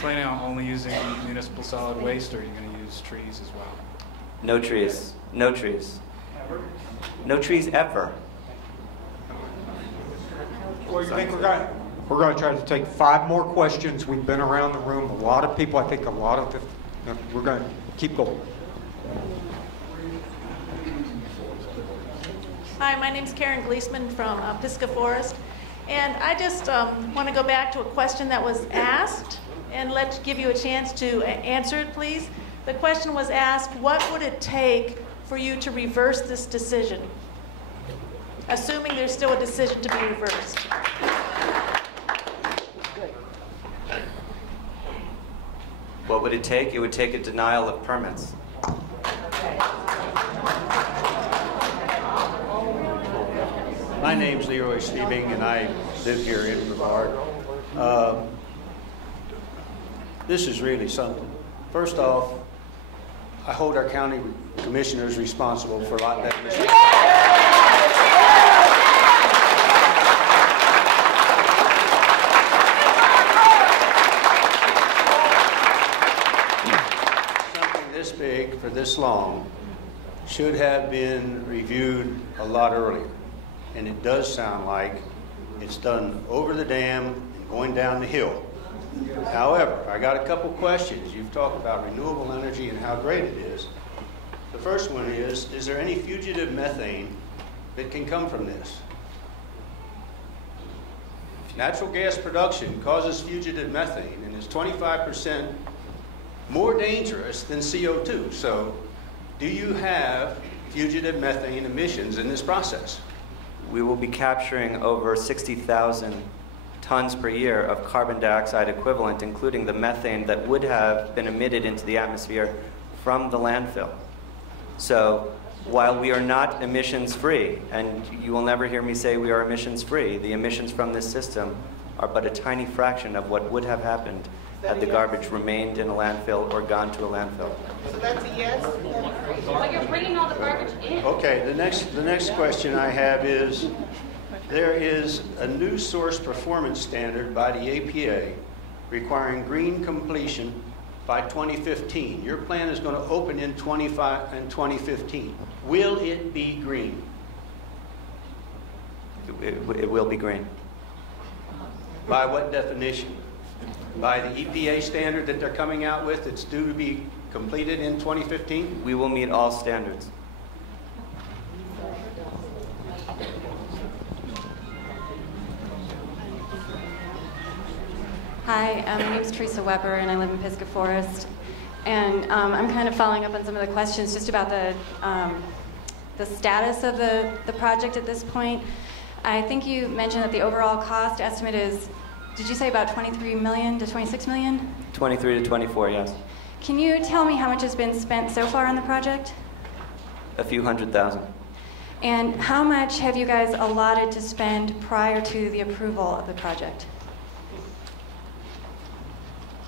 planning on only using municipal solid waste, or are you going to use trees as well? No trees. No trees. No trees ever. Well, you think we're going to try to take 5 more questions. We've been around the room. A lot of people, I think we're going to keep going. Hi, my name's Karen Gleesman from Pisgah Forest. And I just want to go back to a question that was asked and give you a chance to answer it, please. The question was asked, what would it take for you to reverse this decision? Assuming there's still a decision to be reversed. What would it take? It would take a denial of permits. My name's Leroy Steebing, and I live here in Brevard. This is really something. First off, I hold our county commissioners responsible for a lot of that. Something this big for this long should have been reviewed a lot earlier. And it does sound like it's done over the dam and going down the hill. However, I got a couple questions. You've talked about renewable energy and how great it is. The first one is there any fugitive methane that can come from this? Natural gas production causes fugitive methane and is 25% more dangerous than CO2. So, do you have fugitive methane emissions in this process? We will be capturing over 60,000 tons per year of carbon dioxide equivalent, including the methane that would have been emitted into the atmosphere from the landfill. So while we are not emissions free, and you will never hear me say we are emissions free, the emissions from this system are but a tiny fraction of what would have happened had the garbage remained in a landfill or gone to a landfill. So that's a yes? But you're bringing all the garbage in. Okay, the next question I have is, there is a new source performance standard by the APA requiring green completion by 2015. Your plan is going to open in 2015. Will it be green? It will be green. By what definition? By the EPA standard that they're coming out with, it's due to be completed in 2015? We will meet all standards. Hi, my name is Teresa Weber, and I live in Pisgah Forest. And I'm kind of following up on some of the questions just about the status of the project at this point. I think you mentioned that the overall cost estimate is, did you say about 23 million to 26 million? 23 to 24, yes. Can you tell me how much has been spent so far on the project? A few $100,000. And how much have you guys allotted to spend prior to the approval of the project?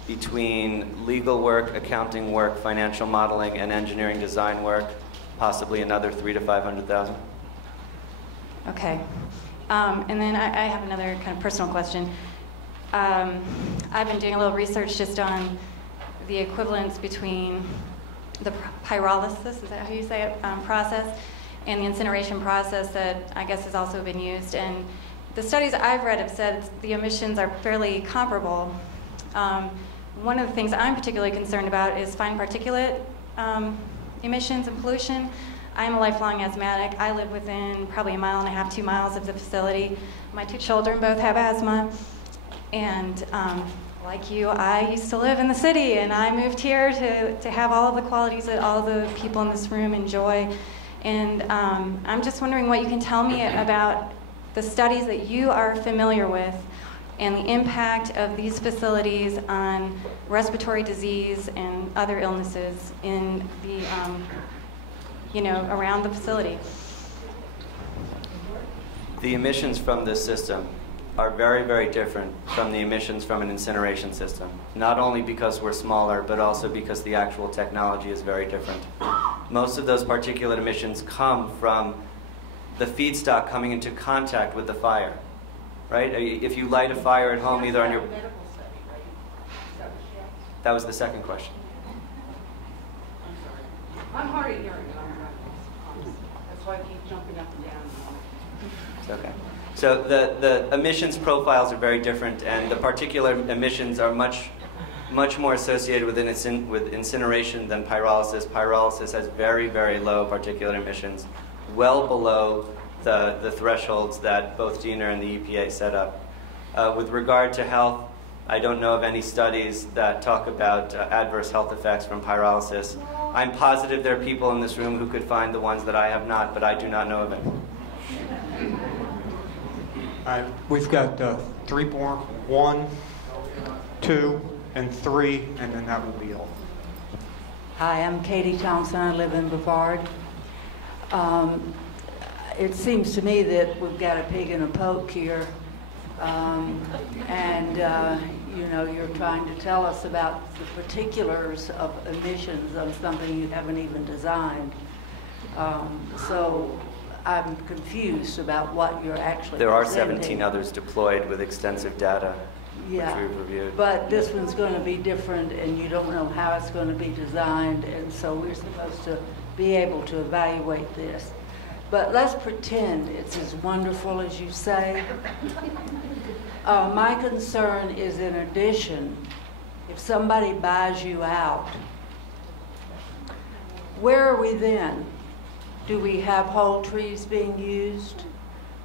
Between legal work, accounting work, financial modeling, and engineering design work, possibly another $300,000 to $500,000. Okay. And then I have another kind of personal question. I've been doing a little research just on the equivalence between the pyrolysis, is that how you say it, process, and the incineration process that I guess has also been used. And the studies I've read have said the emissions are fairly comparable. One of the things I'm particularly concerned about is fine particulate emissions and pollution. I'm a lifelong asthmatic. I live within probably 1.5 miles, 2 miles of the facility. My 2 children both have asthma. And like you, I used to live in the city, and I moved here to have all of the qualities that all the people in this room enjoy. And I'm just wondering what you can tell me about the studies that you are familiar with and the impact of these facilities on respiratory disease and other illnesses in the, around the facility. The emissions from this system are very, very different from the emissions from an incineration system. Not only because we're smaller, but also because the actual technology is very different. Most of those particulate emissions come from the feedstock coming into contact with the fire. Right? If you light a fire at home, either on your... That was the second question. I'm hard of hearing. That's why I keep jumping up and down. It's okay. So the emissions profiles are very different, and the particulate emissions are much more associated with incineration than pyrolysis. Pyrolysis has very, very low particulate emissions, well below the thresholds that both DENR and the EPA set up. With regard to health, I don't know of any studies that talk about adverse health effects from pyrolysis. I'm positive there are people in this room who could find the ones that I have not, but I do not know of it. We've got 3 more, 1, 2, and 3, and then that will be all. Hi, I'm Katie Thompson. I live in Brevard. It seems to me that we've got a pig in a poke here. know, you're trying to tell us about the particulars of emissions of something you haven't even designed. So I'm confused about what you're actually There are presenting. 17 others deployed with extensive data, which we've reviewed. But this one's going to be different, and you don't know how it's going to be designed, and so we're supposed to be able to evaluate this. But let's pretend it's as wonderful as you say. My concern is, in addition, if somebody buys you out, where are we then? Do we have whole trees being used?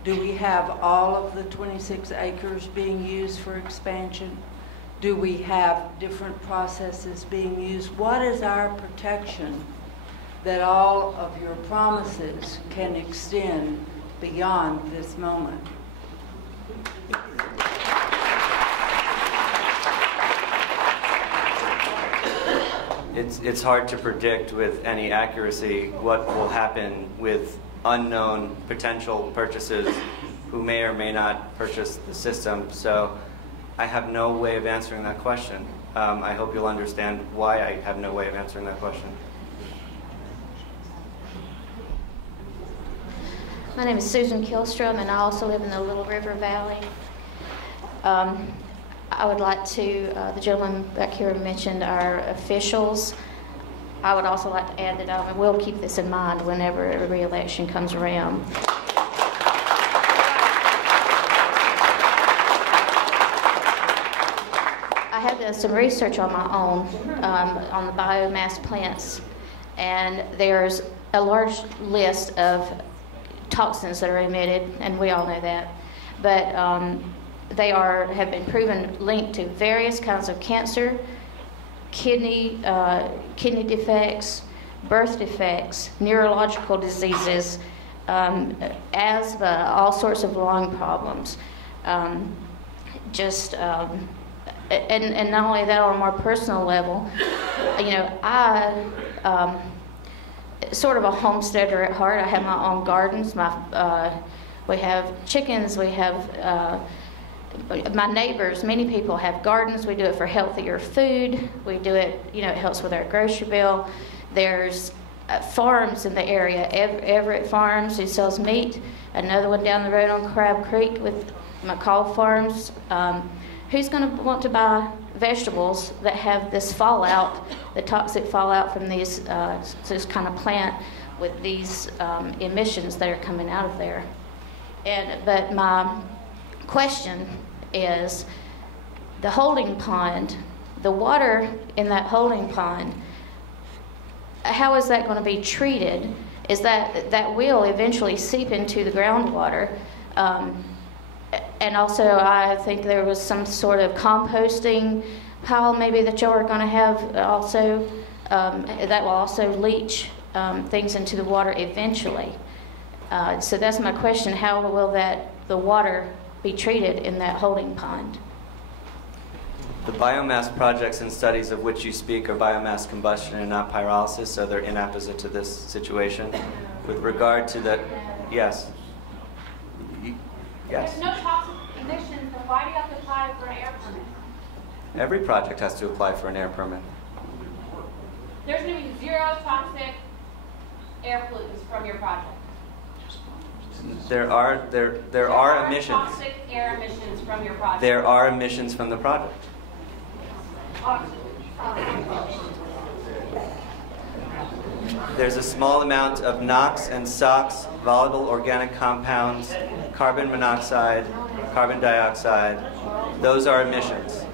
Do we have all of the 26 acres being used for expansion? Do we have different processes being used? What is our protection that all of your promises can extend beyond this moment? It's hard to predict with any accuracy what will happen with unknown potential purchasers who may or may not purchase the system. So I have no way of answering that question. I hope you'll understand why I have no way of answering that question. My name is Susan Kalstrom, and I also live in the Little River Valley. I would like to, the gentleman back here mentioned our officials. I would also like to add that I will keep this in mind whenever a re-election comes around. I have done some research on my own on the biomass plants, and there's a large list of toxins that are emitted, and we all know that, but they have been proven linked to various kinds of cancer, kidney defects, birth defects, neurological diseases, asthma, all sorts of lung problems. And not only that, on a more personal level, you know, I sort of a homesteader at heart. I have my own gardens. We have chickens. We have my neighbors. Many people have gardens. We do it for healthier food. We do it, you know, it helps with our grocery bill. There's farms in the area. Everett Farms, who sells meat. Another one down the road on Crab Creek with McCall Farms. Who's going to want to buy vegetables that have this fallout, the toxic fallout from this kind of plant with these emissions that are coming out of there? But my question is, the holding pond, the water in that holding pond, how is that going to be treated? Is that will eventually seep into the groundwater? And also, I think there was some sort of composting pile maybe that y'all are going to have also, that will also leach things into the water eventually. So that's my question: how will the water be treated in that holding pond? The biomass projects and studies of which you speak are biomass combustion and not pyrolysis, so they're inapposite to this situation. With regard to the, yes. Yes. There's no toxic emissions, then why do you have to apply for an air permit? Every project has to apply for an air permit. There's going to be zero toxic air pollutants from your project. There are emissions. Toxic air emissions from your project. There are emissions from the project. There's a small amount of NOx and SOx, volatile organic compounds, carbon monoxide, carbon dioxide. Those are emissions.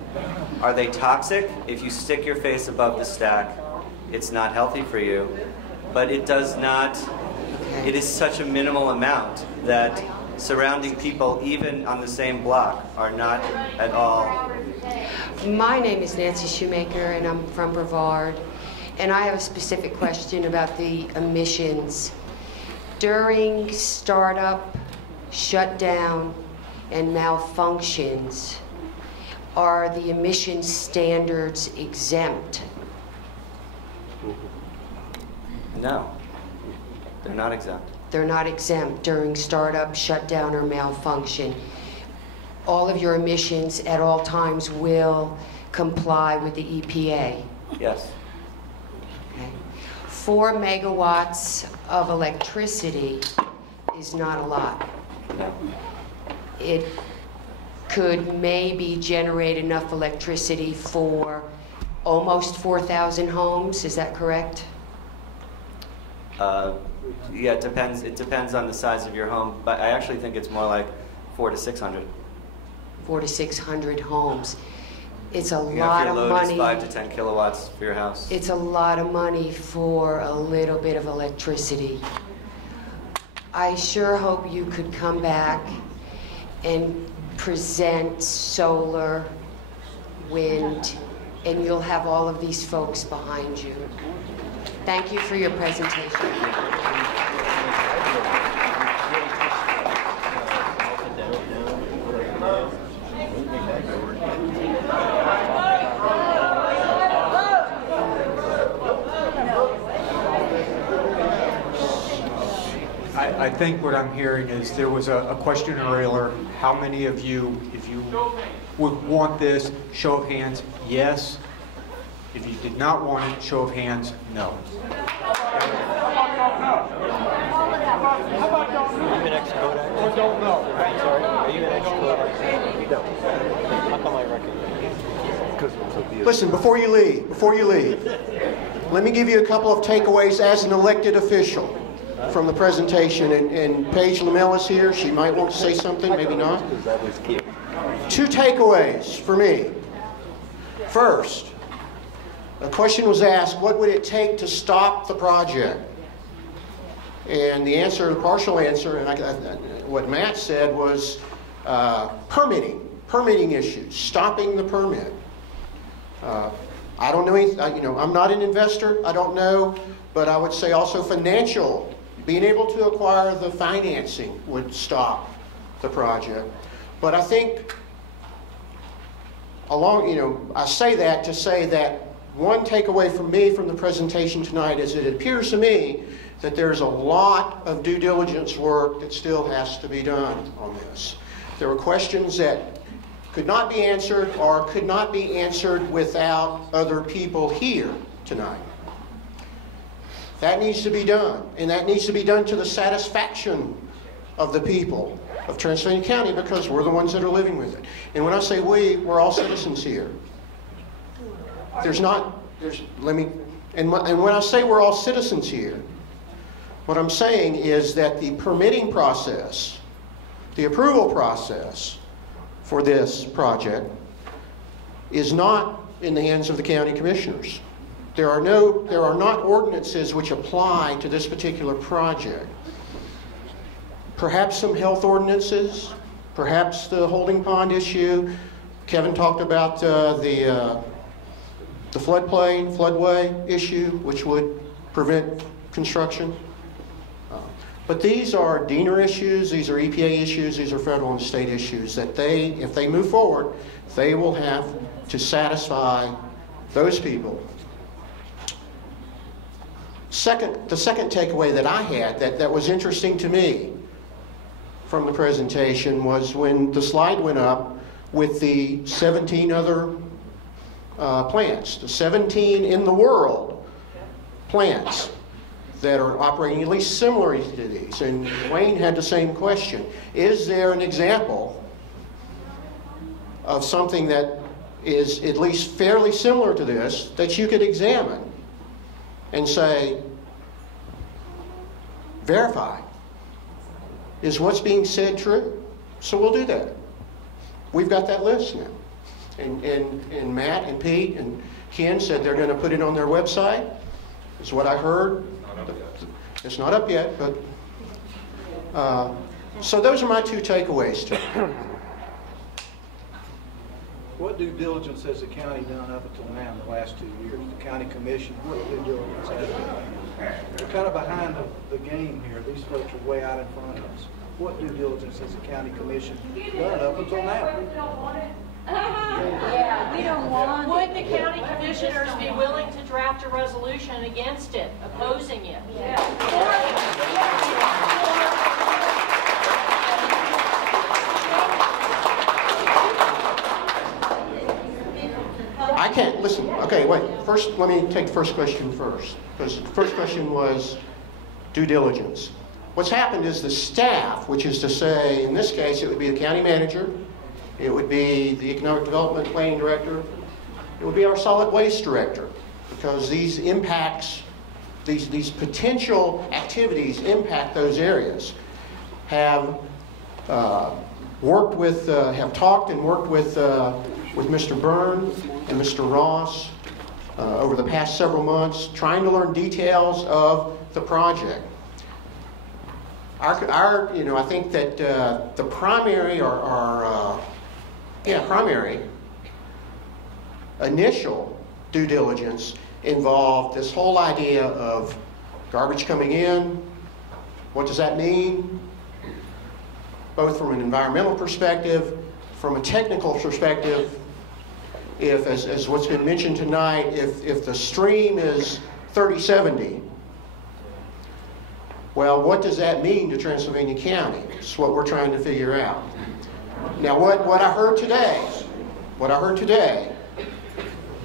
Are they toxic? If you stick your face above the stack, it's not healthy for you. But it does not, it is such a minimal amount that surrounding people, even on the same block, are not at all. My name is Nancy Shoemaker, and I'm from Brevard. And I have a specific question about the emissions. During startup, shutdown, and malfunctions, are the emission standards exempt? No, they're not exempt. They're not exempt during startup, shutdown, or malfunction. all of your emissions at all times will comply with the EPA? Yes. Okay. 4 megawatts of electricity is not a lot. No. It could maybe generate enough electricity for almost 4,000 homes, is that correct? Yeah, it depends. It depends on the size of your home, but I actually think it's more like 400 to 600. 400 to 600 homes. It's a You know, lot if of your load is money. 5 to 10 kilowatts for your house. It's a lot of money for a little bit of electricity. I sure hope you could come back and present solar, wind, and you'll have all of these folks behind you. Thank you for your presentation. I think what I'm hearing is there was a question earlier, how many of you, if you would want this, show of hands, yes. If you did not want it, show of hands, no. Are you an ex-Kodak? Or don't know? I'm sorry. Are you an ex-Kodak? No. How come I recognize you? Listen, before you leave, let me give you a couple of takeaways as an elected official from the presentation. And Paige Lamell is here. She might want to say something, maybe not. 2 takeaways for me. First, a question was asked, what would it take to stop the project? And the answer, the partial answer, and what Matt said was permitting issues, stopping the permit. I don't know anything, I'm not an investor, I don't know, but I would say also financial, being able to acquire the financing would stop the project. But I think I say that to say that one takeaway from me from the presentation tonight is it appears to me that there's a lot of due diligence work that still has to be done on this. There are questions that could not be answered or could not be answered without other people here tonight. That needs to be done, and that needs to be done to the satisfaction of the people of Transylvania County because we're the ones that are living with it. And when I say we're all citizens here. And when I say we're all citizens here, what I'm saying is that the permitting process, the approval process for this project is not in the hands of the county commissioners. There are not ordinances which apply to this particular project. Perhaps some health ordinances, perhaps the holding pond issue. Kevin talked about the floodway issue, which would prevent construction. But these are DENR issues, these are EPA issues, these are federal and state issues that if they move forward, they will have to satisfy those people. The second takeaway that I had that was interesting to me from the presentation was when the slide went up with the 17 other plants, the 17 in the world plants that are operating at least similar to these. And Wayne had the same question. Is there an example of something that is at least fairly similar to this that you could examine and say, verify, is what's being said true? So we'll do that. We've got that list now. And Matt and Pete and Ken said they're going to put it on their website. Is what I heard. It's not up yet, but so those are my 2 takeaways today. What due diligence has the county done up until now in the last 2 years? The county commission, what due diligence has it done? We're kind of behind the game here. These folks are way out in front of us. What due diligence has the county commission done up until now? Yeah, we don't want. Would the county commissioners be willing to draft a resolution against it, opposing it? Yeah. I can't, listen, okay, wait. First, let me take the first question first. Because the first question was due diligence. What's happened is the staff, which is to say, in this case, it would be the county manager, it would be the economic development planning director, it would be our solid waste director, because these impacts, these potential activities impact those areas, have worked with, have talked and worked with Mr. Byrne and Mr. Ross over the past several months, trying to learn details of the project. You know, I think that the primary primary initial due diligence involved this whole idea of garbage coming in. What does that mean? Both from an environmental perspective, from a technical perspective. If, as what's been mentioned tonight, if the stream is 3070, well, what does that mean to Transylvania County? It's what we're trying to figure out. Now, what I heard today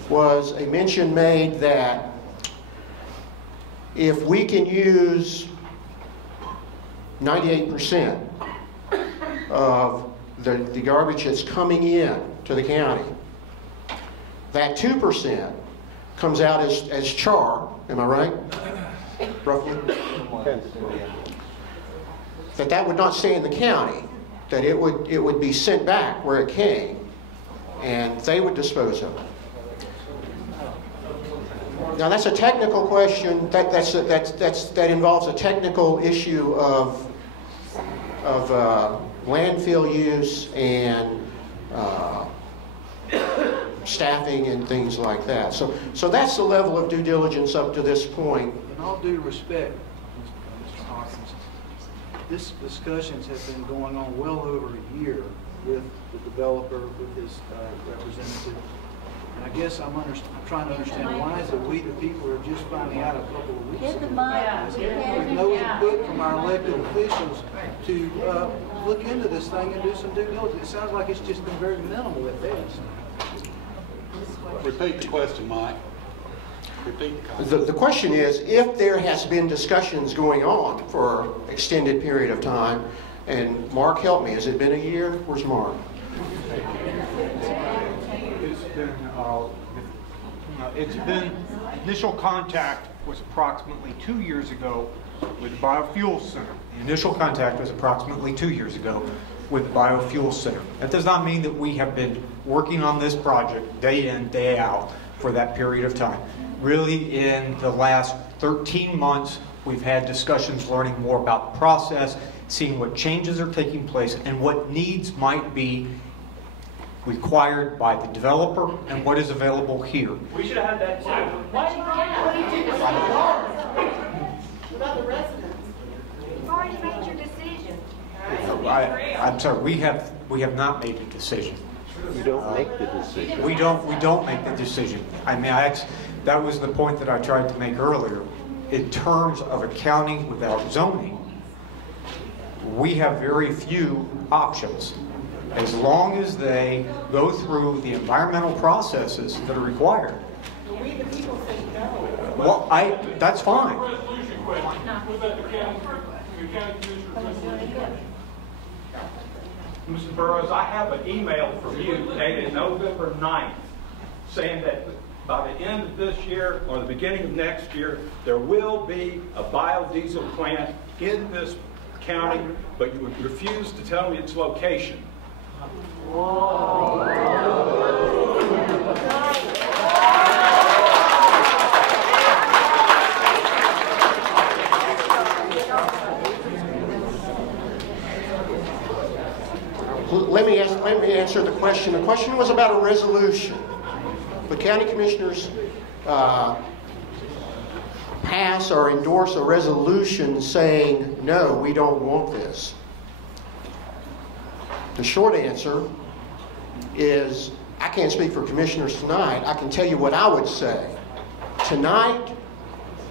was a mention made that if we can use 98% of the garbage that's coming in to the county, that 2% comes out as char, am I right? Roughly? That would not stay in the county, that it would be sent back where it came, and they would dispose of it. Now that's a technical question. That involves a technical issue of landfill use and staffing and things like that. So that's the level of due diligence up to this point. In all due respect, Mr. Watkins, this discussions have been going on well over a year with the developer, with his representative. And I guess I'm trying to understand, why is it we, the people, are just finding out a couple of weeks ago? With no input from our elected officials to look into this thing and do some due diligence. It sounds like it's just been very minimal at best. Repeat the question, Mike. Repeat the question is, if there has been discussions going on for an extended period of time, and Mark, help me, has it been a year? Where's Mark? It's been, initial contact was approximately 2 years ago with Biofuel Center. The initial contact was approximately 2 years ago with Biofuel Center. That does not mean that we have been working on this project day in, day out for that period of time. Really, in the last 13 months, we've had discussions learning more about the process, seeing what changes are taking place and what needs might be required by the developer and what is available here. We should have had that too. Why did you do this? Without the residents. You've already made your decision. I'm sorry, we have not made a decision. You don't make the decision. We don't make the decision. I mean, that was the point that I tried to make earlier. In terms of a county without zoning, we have very few options. As long as they go through the environmental processes that are required. We the people say no. Well, that's fine. Mr. Burroughs, I have an email from you dated November 9th saying that by the end of this year or the beginning of next year, there will be a biodiesel plant in this county, but you would refuse to tell me its location. Let me answer the question. The question was about a resolution. The county commissioners pass or endorse a resolution saying, no, we don't want this. The short answer is, I can't speak for commissioners tonight. I can tell you what I would say. Tonight,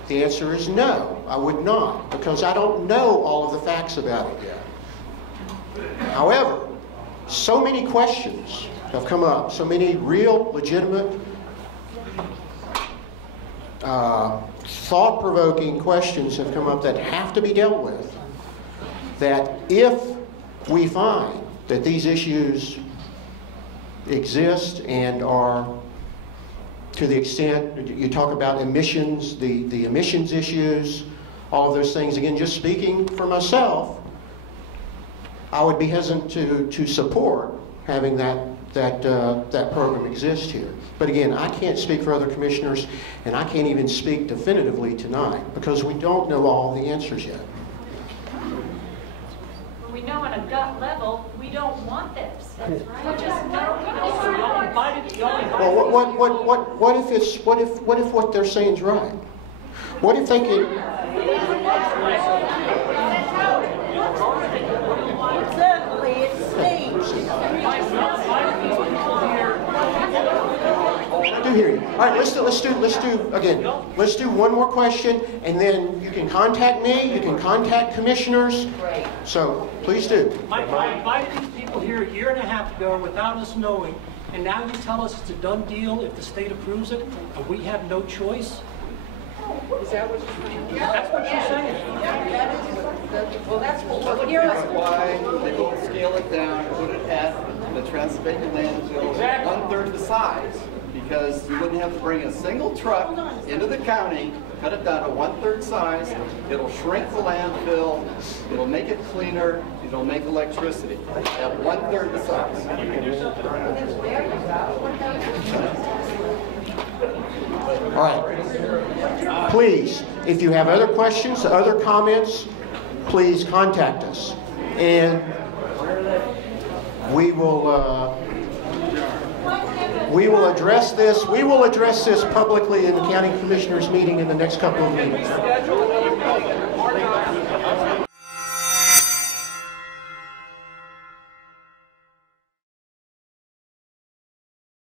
the answer is no, I would not, because I don't know all of the facts about it yet. However, so many questions have come up, so many real, legitimate thought-provoking questions have come up that have to be dealt with. That if we find that these issues exist and are, to the extent you talk about emissions, the emissions issues, all of those things, again, just speaking for myself, I would be hesitant to support having that program exist here. But again, I can't speak for other commissioners, and I can't even speak definitively tonight because we don't know all the answers yet. We know on a gut level, we don't want this. That's right. We just know we don't want it. Well, what if what they're saying is right? What if they can? Exactly, it's staged. I do hear you. All right, let's do one more question, and then you can contact me. You can contact commissioners. So please do. Michael, I invited these people here a year and a half ago without us knowing, and now you tell us it's a done deal if the state approves it, and we have no choice. Is that what you're saying? That's what you're saying. Well, that's what we're That's hearing. why they won't scale it down and put it at the Transylvania landfill, one-third the size. Because you wouldn't have to bring a single truck into the county, cut it down to one-third size. It'll shrink the landfill. It'll make it cleaner. It'll make electricity at one-third the size. All right. Please, if you have other questions, other comments, please contact us, and we will address this. We will address this publicly in the county commissioners meeting in the next couple of meetings.